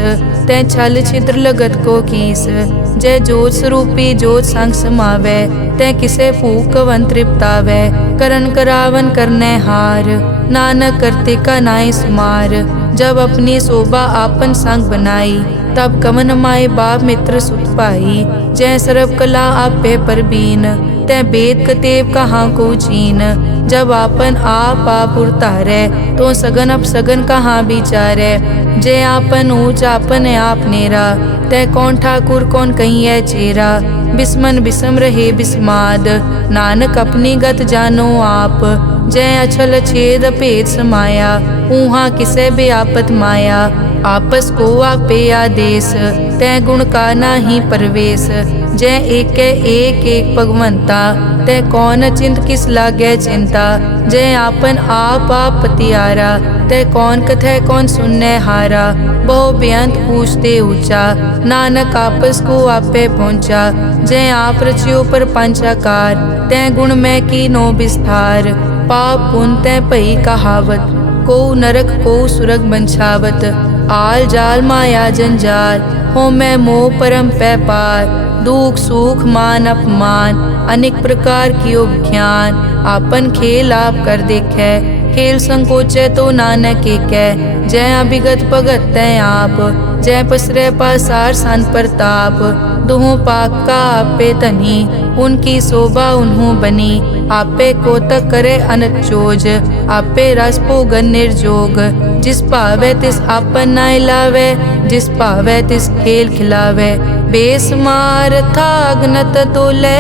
तै छल छिद्र लगत को कीस। जय जोत स्वरूपी जोत संग समावै, तै किसे भूख कवन तृप्तावै। करन करावन करने हार, नानक करते का नाई सुमार। जब अपनी शोभा आपन संग बनाई, तब कवन माए बाप मित्र सुत पाई। जय सर्व कला आपे परबीन, तै वेद कतेव कहाँ को चीन। जब आपन आप उतारै, तो सगन अपसगन कहाँ विचारै। जय आपन ऊंच आपन आप नेरा, तै कौन ठाकुर कौन कहिए चेरा। बिस्मन बिसम रहे बिस्माद, नानक अपनी गत जानो आप। जय अछल छेद भेद समाया, ऊहा किसे बेआपत माया। आपस को आपे आदेश, तै गुण का नाही परवेश। जय एक भगवंता, तै कौन चिंत किस लागे चिंता। जय आपन आप पतियारा, तै कौन कथै कौन सुनने हारा। बहु बेअंत पूछते ऊंचा, नानक आपस को आपे पहुँचा। जय आप रचियो पर पंचाकार, तै गुण में कीनो विस्तार। पाप पुण्य तै पई कहावत, को नरक को सुरग बंछावत। आल जाल माया जंजाल, हो मैं मोह परम पै पार। दुख सुख मान अपमान, अनेक प्रकार कियो विख्यान। आपन खेल आप कर देखे, खेल संकोचे तो नानक एकै। जय अभिगत भगत तै आप, जय पसरै पासार सन प्रताप। दुहों पाक का आपे तनी, उनकी शोभा उन्हों बनी। आपे कोतक करे अनत चोज, आपे रस भोगन निर्जोग। जिस पावे तिस आपन नाय लावे, जिस पावे तिस खेल खिलावे। बेसमार था अगनत तोले,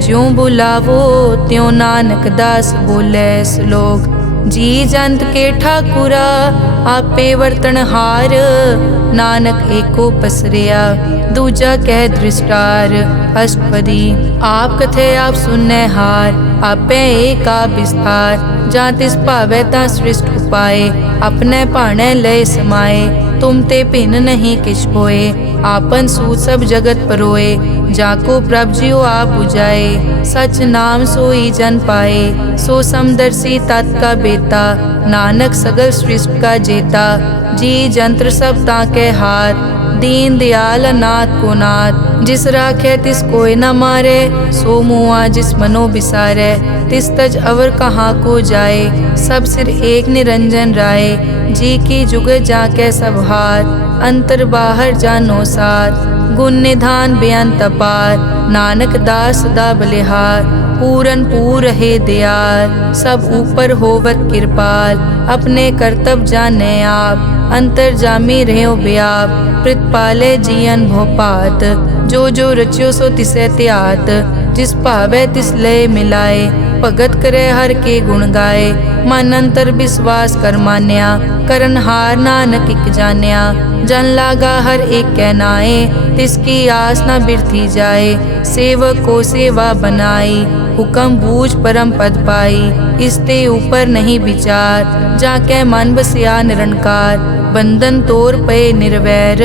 ज्यों बुलावो त्यों नानक दास बोले। श्लोक जी जंत के ठाकुरा, आपे वर्तनहार। नानक एको पसरिया, दूजा कह दृष्टार। अष्टपदी आप कथे आप सुनने हार, आपे एक आप विस्तार। जा तिस भावे ता सृष्ट उपाय, अपने भाणे लय समाए। तुम ते भिन्न नहीं किछ होए, आपन सूत सब जगत परोए। जाको प्रभ जियो आप बुझाए, सच नाम सोई जन पाए। सो समदर्शी तत् का बेता, नानक सगल सृष्टि का जेता। जी जंत्र सब ताके हाथ, दीन दयाल नाथ को नाथ। जिस राखे तिस कोई न मारे, सो मुआ जिस मनो बिसारे। तिस तज अवर कहाँ को जाए, सब सिर एक निरंजन राय। जी की जुग जाके सब हाथ, अंतर बाहर जानो साथ। गुण निधान बेअंत अपार, नानक दास सदा बलिहार। पूरन पूर रहे दयाल, सब ऊपर होवत कृपाल। अपने कर्तव्य जाने आप, अंतर जामी रहो व्याप। प्रतिपाले जियन भोपात, जो जो रच्यो सो तिसे त्यात। जिस भावे तिस लय मिलाए, भगत करे हर के गुण गाए। मन अंतर विश्वास कर मान्या, करन हार नानक इक जान्या। जन लागा हर एक कै नाए, तिसकी आस न बिरथी जाए। सेवक को सेवा बनाई, हुक्म बूझ परम पद पाई। इसते ऊपर नहीं विचार, जाके मन बसिया निरंकार। बंधन तोर पे निर्वैर,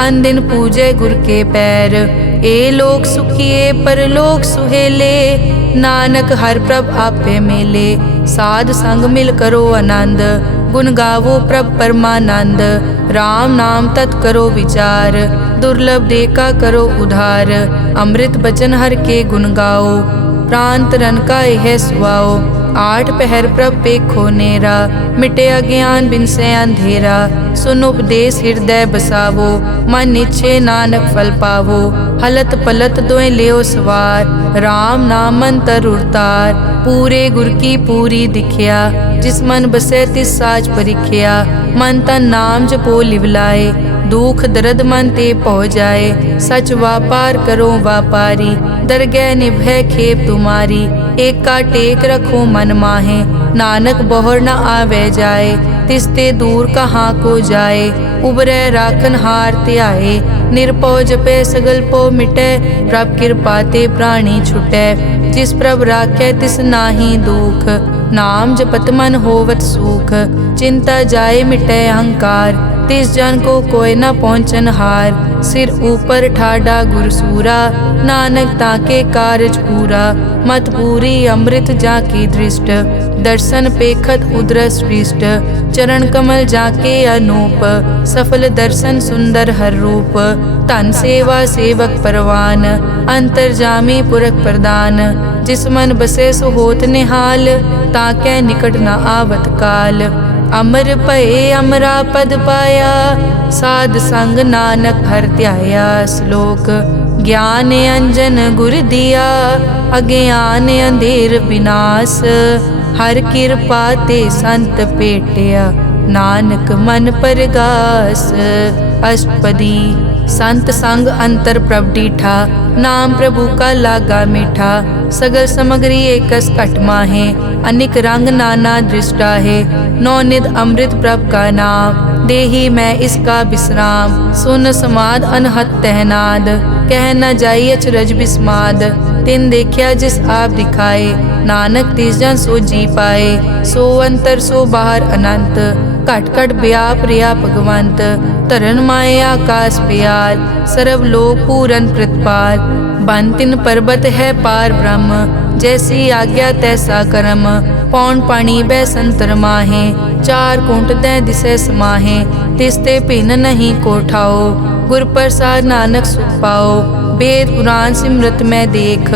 अन दिन पूजे गुर के पैर। ए लोक सुखिए परलोक सुहेले, नानक हर प्रभ आपे मेले। साध संग मिल करो आनंद, गुण गावो प्रभ परमानंद। राम नाम तत् करो विचार, दुर्लभ देखा करो उधार। अमृत बचन हर के गुण गाओ, प्राण तरन का यह सुआओ। आठ पहर प्रभ पेखो नेरा, मिटे अज्ञान बिन से अंधेरा। सुन उपदेश हृदय बसावो, मन इच्छे नानक फल पावो। हलत पलत दोए लियो सवार, राम नाम मंतर उरतार। पूरे गुर की पूरी दिखिया, जिस मन बसे तिस साच परिखिया। मन तन नाम जपो लिवलाए, दुख दर्द मन ते पौ जाए। सच व्यापार करो व्यापारी, दरगह निभै खेप तुम्हारी। एका टेक रखो मन माहे, नानक बहुर न आवे जाए। तिसते दूर कहाँ को जाए, उबरै राखन हार ध्याए। निरपौ जपै सगल पौ मिटै, प्रभ कृपा ते प्राणी छुटै। जिस प्रभ राखै तिस नाहि दुख, नाम जपत मन होवत सुख। चिंता जाए मिटै अहंकार, तिस जन को कोई न पहुँचन हार। सिर ऊपर ठाडा गुरसूरा, नानक ताके कारज पूरा। मत पूरी अमृत जाकी दृष्ट, दर्शन पेखत उदरस पृष्ठ। चरण कमल जाके अनूप, सफल दर्शन सुंदर हर रूप। धन सेवा सेवक परवान, अंतर्जामी पुरख प्रदान। जिस मन बसे सो होत निहाल, ताकै निकट न आवत काल। अमर भये अमरा पद पाया, साध संग नानक हर ध्याया। श्लोक ज्ञान अंजन गुर दिया, अज्ञान अंधेर विनाश। हर कृपा ते संत पेटिया, नानक मन परगास। अष्टपदी संत संग अंतर प्रभ डीठा, नाम प्रभु का लागा मीठा। सगल समग्री एकस घट माहे, अनिक रंग नाना दृष्टा है। नौनिध अमृत प्रभ का नाम, देही मैं इसका विश्राम। सुन समाद अनहत तहनाद, कह न जाई अचरज बिस्माद। तिन देखिया जिस आप दिखाए, नानक तिस जन सो जी पाए। सो अंतर सो बाहर अनंत, घट घट व्याप रिया भगवंत। धरन माए आकाश प्याल, सर्व लोक पूरन प्रतिपाल। बन तिन पर्वत है पार ब्रह्म, जैसी आज्ञा तैसा कर्म। पौन पानी बै संतर माहे, चार कुंट दै दिसै समाहे। तिसते भिन्न नहीं कोठाओ, गुर प्रसाद नानक सुख पाओ। वेद पुराण सिमरत में देख,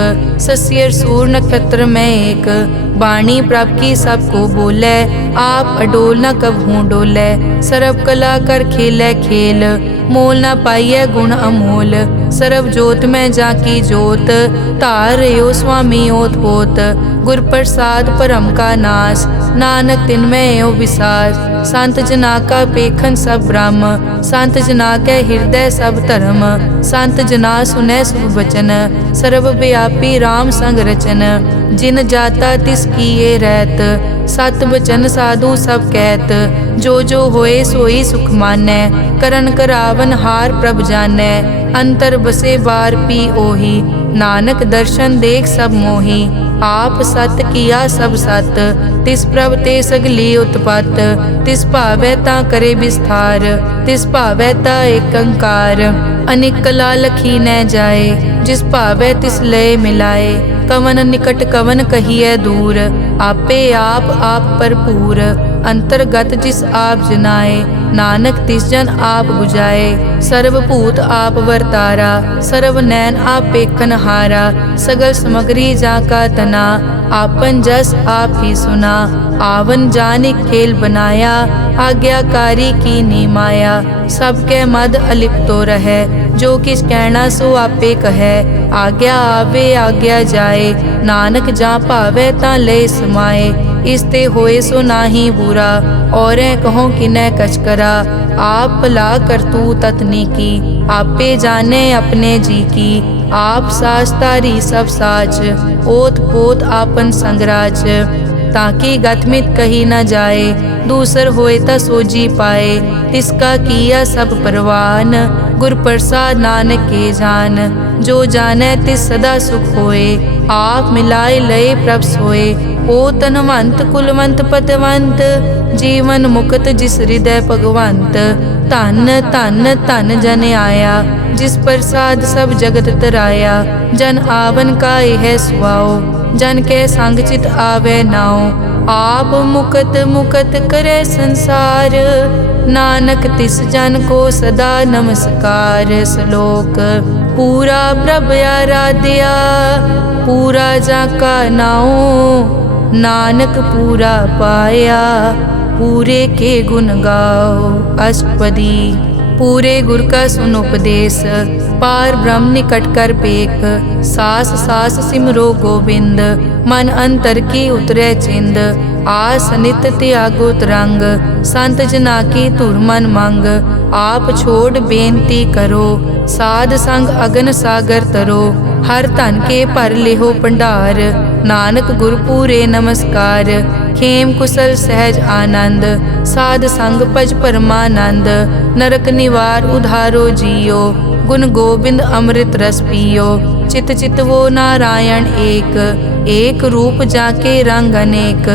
सस्यर सूर नक्षत्र में एक। वाणी प्रभ की सबको बोले, आप अडोल न कबहूँ डोले। सर्व कला कर खेलै खेल, मोल न पाइयै गुण अमोल। सर्व जोत में जाकी जोत, धार रयो स्वामी ओत पोत। गुर प्रसाद परम का नाश, नानक तिन में यो विसास। संत जना का पेखन सब ब्रह्म, संत जना के हृदय सब धर्म। संत जना सुनै शुभ वचन, सर्व व्यापी राम संग रचन। जिन जाता तिस किए रहत, सत बचन साधु सब कहत। जो जो होए सोई सुख मानै, करन करावन हार प्रभ जानै। अंतर बसे बार पी ओही, नानक दर्शन देख सब मोही। आप सत किया सब सत, तिस प्रभ ते सगली उत्पत। तिस भावै ता करे विस्तार, तिस भावै ता एकंकार। अनेक कला लखी न जाए, जिस भावै तिस लय मिलाए। कवन निकट कवन कहिए दूर, आपे आप भरपूर। अंतर्गत जिस आप जनाए, नानक तिस जन आप बुझाए। सर्वभूत आप वर्तारा, सर्व नैन आप पेखन हारा। सगल समग्री जाका तना, आपन जस आप ही सुना। आवन जाने खेल बनाया, आज्ञाकारी की नी माया। सबके मद अलिप्तो रहे, जो किस कहना सो आपे कहे। आज्ञा आवे आज्ञा जाए, नानक जा भावे ता ले समाए। इसते होए सो नाही बुरा, औरें कहो किनै कछ करा। आप भला करतू ततनी की, आपे जाने अपने जी की। आप साच तारी सब साच, ओत पोत आपन संगराज। ताकि गतमित कही न जाए, दूसर होए ता सोजी पाए। तिसका किया सब परवान, गुर प्रसाद नानक के जान। जो जाने तिस सदा सुख होए, आप मिलाए लय प्रभ सोए। ओ तनवंत कुलवंत पतवंत, जीवन मुक्त जिस हृदय भगवंत। धन धन धन जन आया, जिस प्रसाद सब जगत तराया। जन आवन का यह सुआओ, जन के संग चित आवे नाओ। आप मुकत मुकत करे संसार, नानक तिस जन को सदा नमस्कार। श्लोक पूरा प्रभ आराध्या, पूरा जाका नाओ। नानक पूरा पाया, पूरे के गुण गाओ। अष्टपदी पूरे गुर का सुन उपदेश, पार ब्रह्म निकट कर पेख। सास सास सिमरो गोबिंद, मन अंतर की उतरे चिंद। आस नित त्यागो तरंग, संत जना की धुर मन मंग। आप छोड़ बेनती करो, साध संग अगन सागर तरो। हर धन के भर लेहो भंडार, नानक गुर पूरे नमस्कार। खेम कुशल सहज आनंद, साध संग भज परमानंद। नरक निवार उधारो जियो, गुण गोबिंद अमृत रस पियो। चित चित वो नारायण एक, एक रूप जाके रंग अनेक।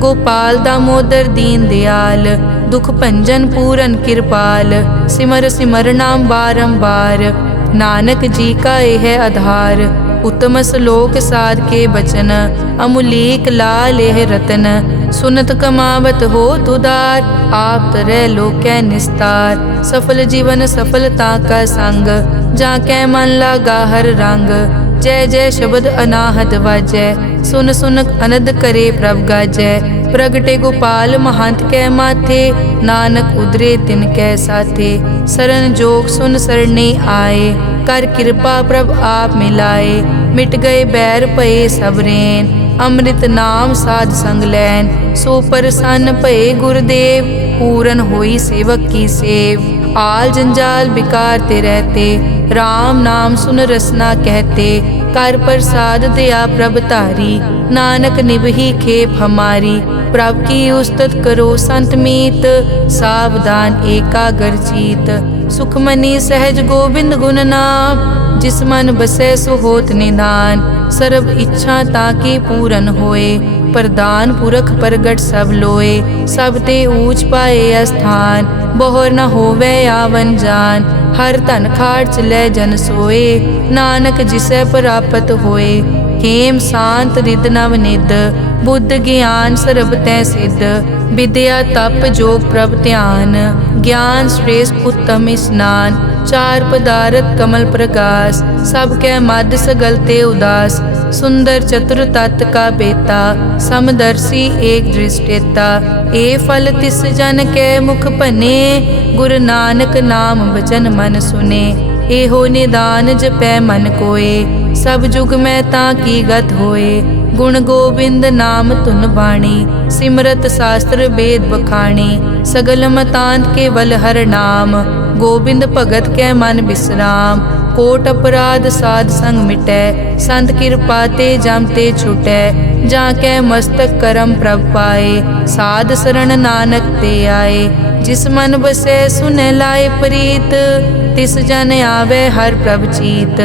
गोपाल दामोदर दीन दयाल, दुख भंजन पूरन कृपाल। सिमर सिमर नाम बारंबार, नानक जी का यह आधार। उत्तम श्लोक साध के बचन, अमुलीक लाल यह रतन। सुनत कमावत हो तुदार, आप तरह लोकै निस्तार। सफल जीवन सफलता का संग, जाकै मन लागा हर रंग। जय जय शब्द अनाहत वाजै, सुन सुन अनद करे प्रभ गाजै। प्रगटे गोपाल महंत कै माथे, नानक उदरे तिन कै साथे। सरन जोग सुन सरने आए, कर कृपा प्रभ आप मिलाए। मिट गए बैर भये सब रैन, अमृत नाम साध संग लैन। सो प्रसन्न भये गुरुदेव, पूरन होई सेवक की सेव। आल जंजाल बिकार ते रहते, राम नाम सुन रसना कहते। कर प्रसाद दया प्रभ तारी, नानक निभही खेप हमारी। प्रभ की उस्तत करो संत मीत, सावधान एकाग्र चीत। सुखमनी सहज गोबिंद गुण नाम, जिस मन बसै सो होत निधान। सर्ब इच्छा ताकी पूरन होए, प्रदान पुरख प्रगट सब लोए। सब ते ऊंच पाए स्थान, बहुर न होवे आवन जान। हर धन खाट चलै जन सोए, नानक जिसै प्राप्त होए। हेम शांत रिद नव निद, बुद्ध ज्ञान सर्ब तै सिद्ध। विद्या तप जोग प्रभ ध्यान, ज्ञान श्रेष्ठ उत्तम स्नान। चार पदारथ कमल प्रकाश, सब कै मध्य सगल ते उदास। सुंदर चतुर तत् का बेता, समदर्शी एक दृष्टेता। ए फल तिस जन कै मुख भने, गुरु नानक नाम बचन मन सुने। एहो निदान जपै मन कोय, सब जुग में ताकी गत होए। गुण गोबिंद नाम धुन बाणी, सिमरत शास्त्र वेद बखाणी। सगल मतांत केवल हर नाम, गोबिंद भगत कै मन विश्राम। कोट अपराध साध संग मिटै, संत कृपा ते जम ते छुटै। जाकै मस्तक करम प्रभ पाए, साध शरण नानक ते आए। जिस मन बसै सुनै लाए प्रीत, तिस जन आवे हर प्रभ चीत।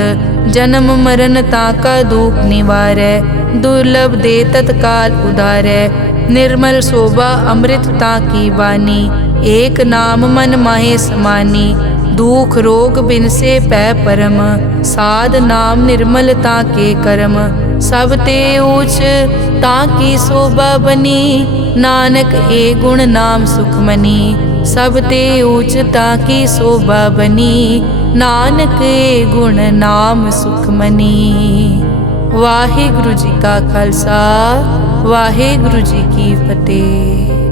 जन्म मरण ताका दुख निवारै, दुर्लभ दे तत्काल उदारै। निर्मल शोभा अमृत ताकी वानी, एक नाम मन माहे समानी। दुख रोग बिन से पै परम, साध नाम निर्मल ताके करम। सब ते ऊच ताकी शोभा बनी, नानक ए गुण नाम सुखमनी। सब ते ऊच ताकी शोभा बनी, नानक ए गुण नाम सुखमनी। वाहिगुरु जी का खालसा, वाहिगुरु जी की फतेह।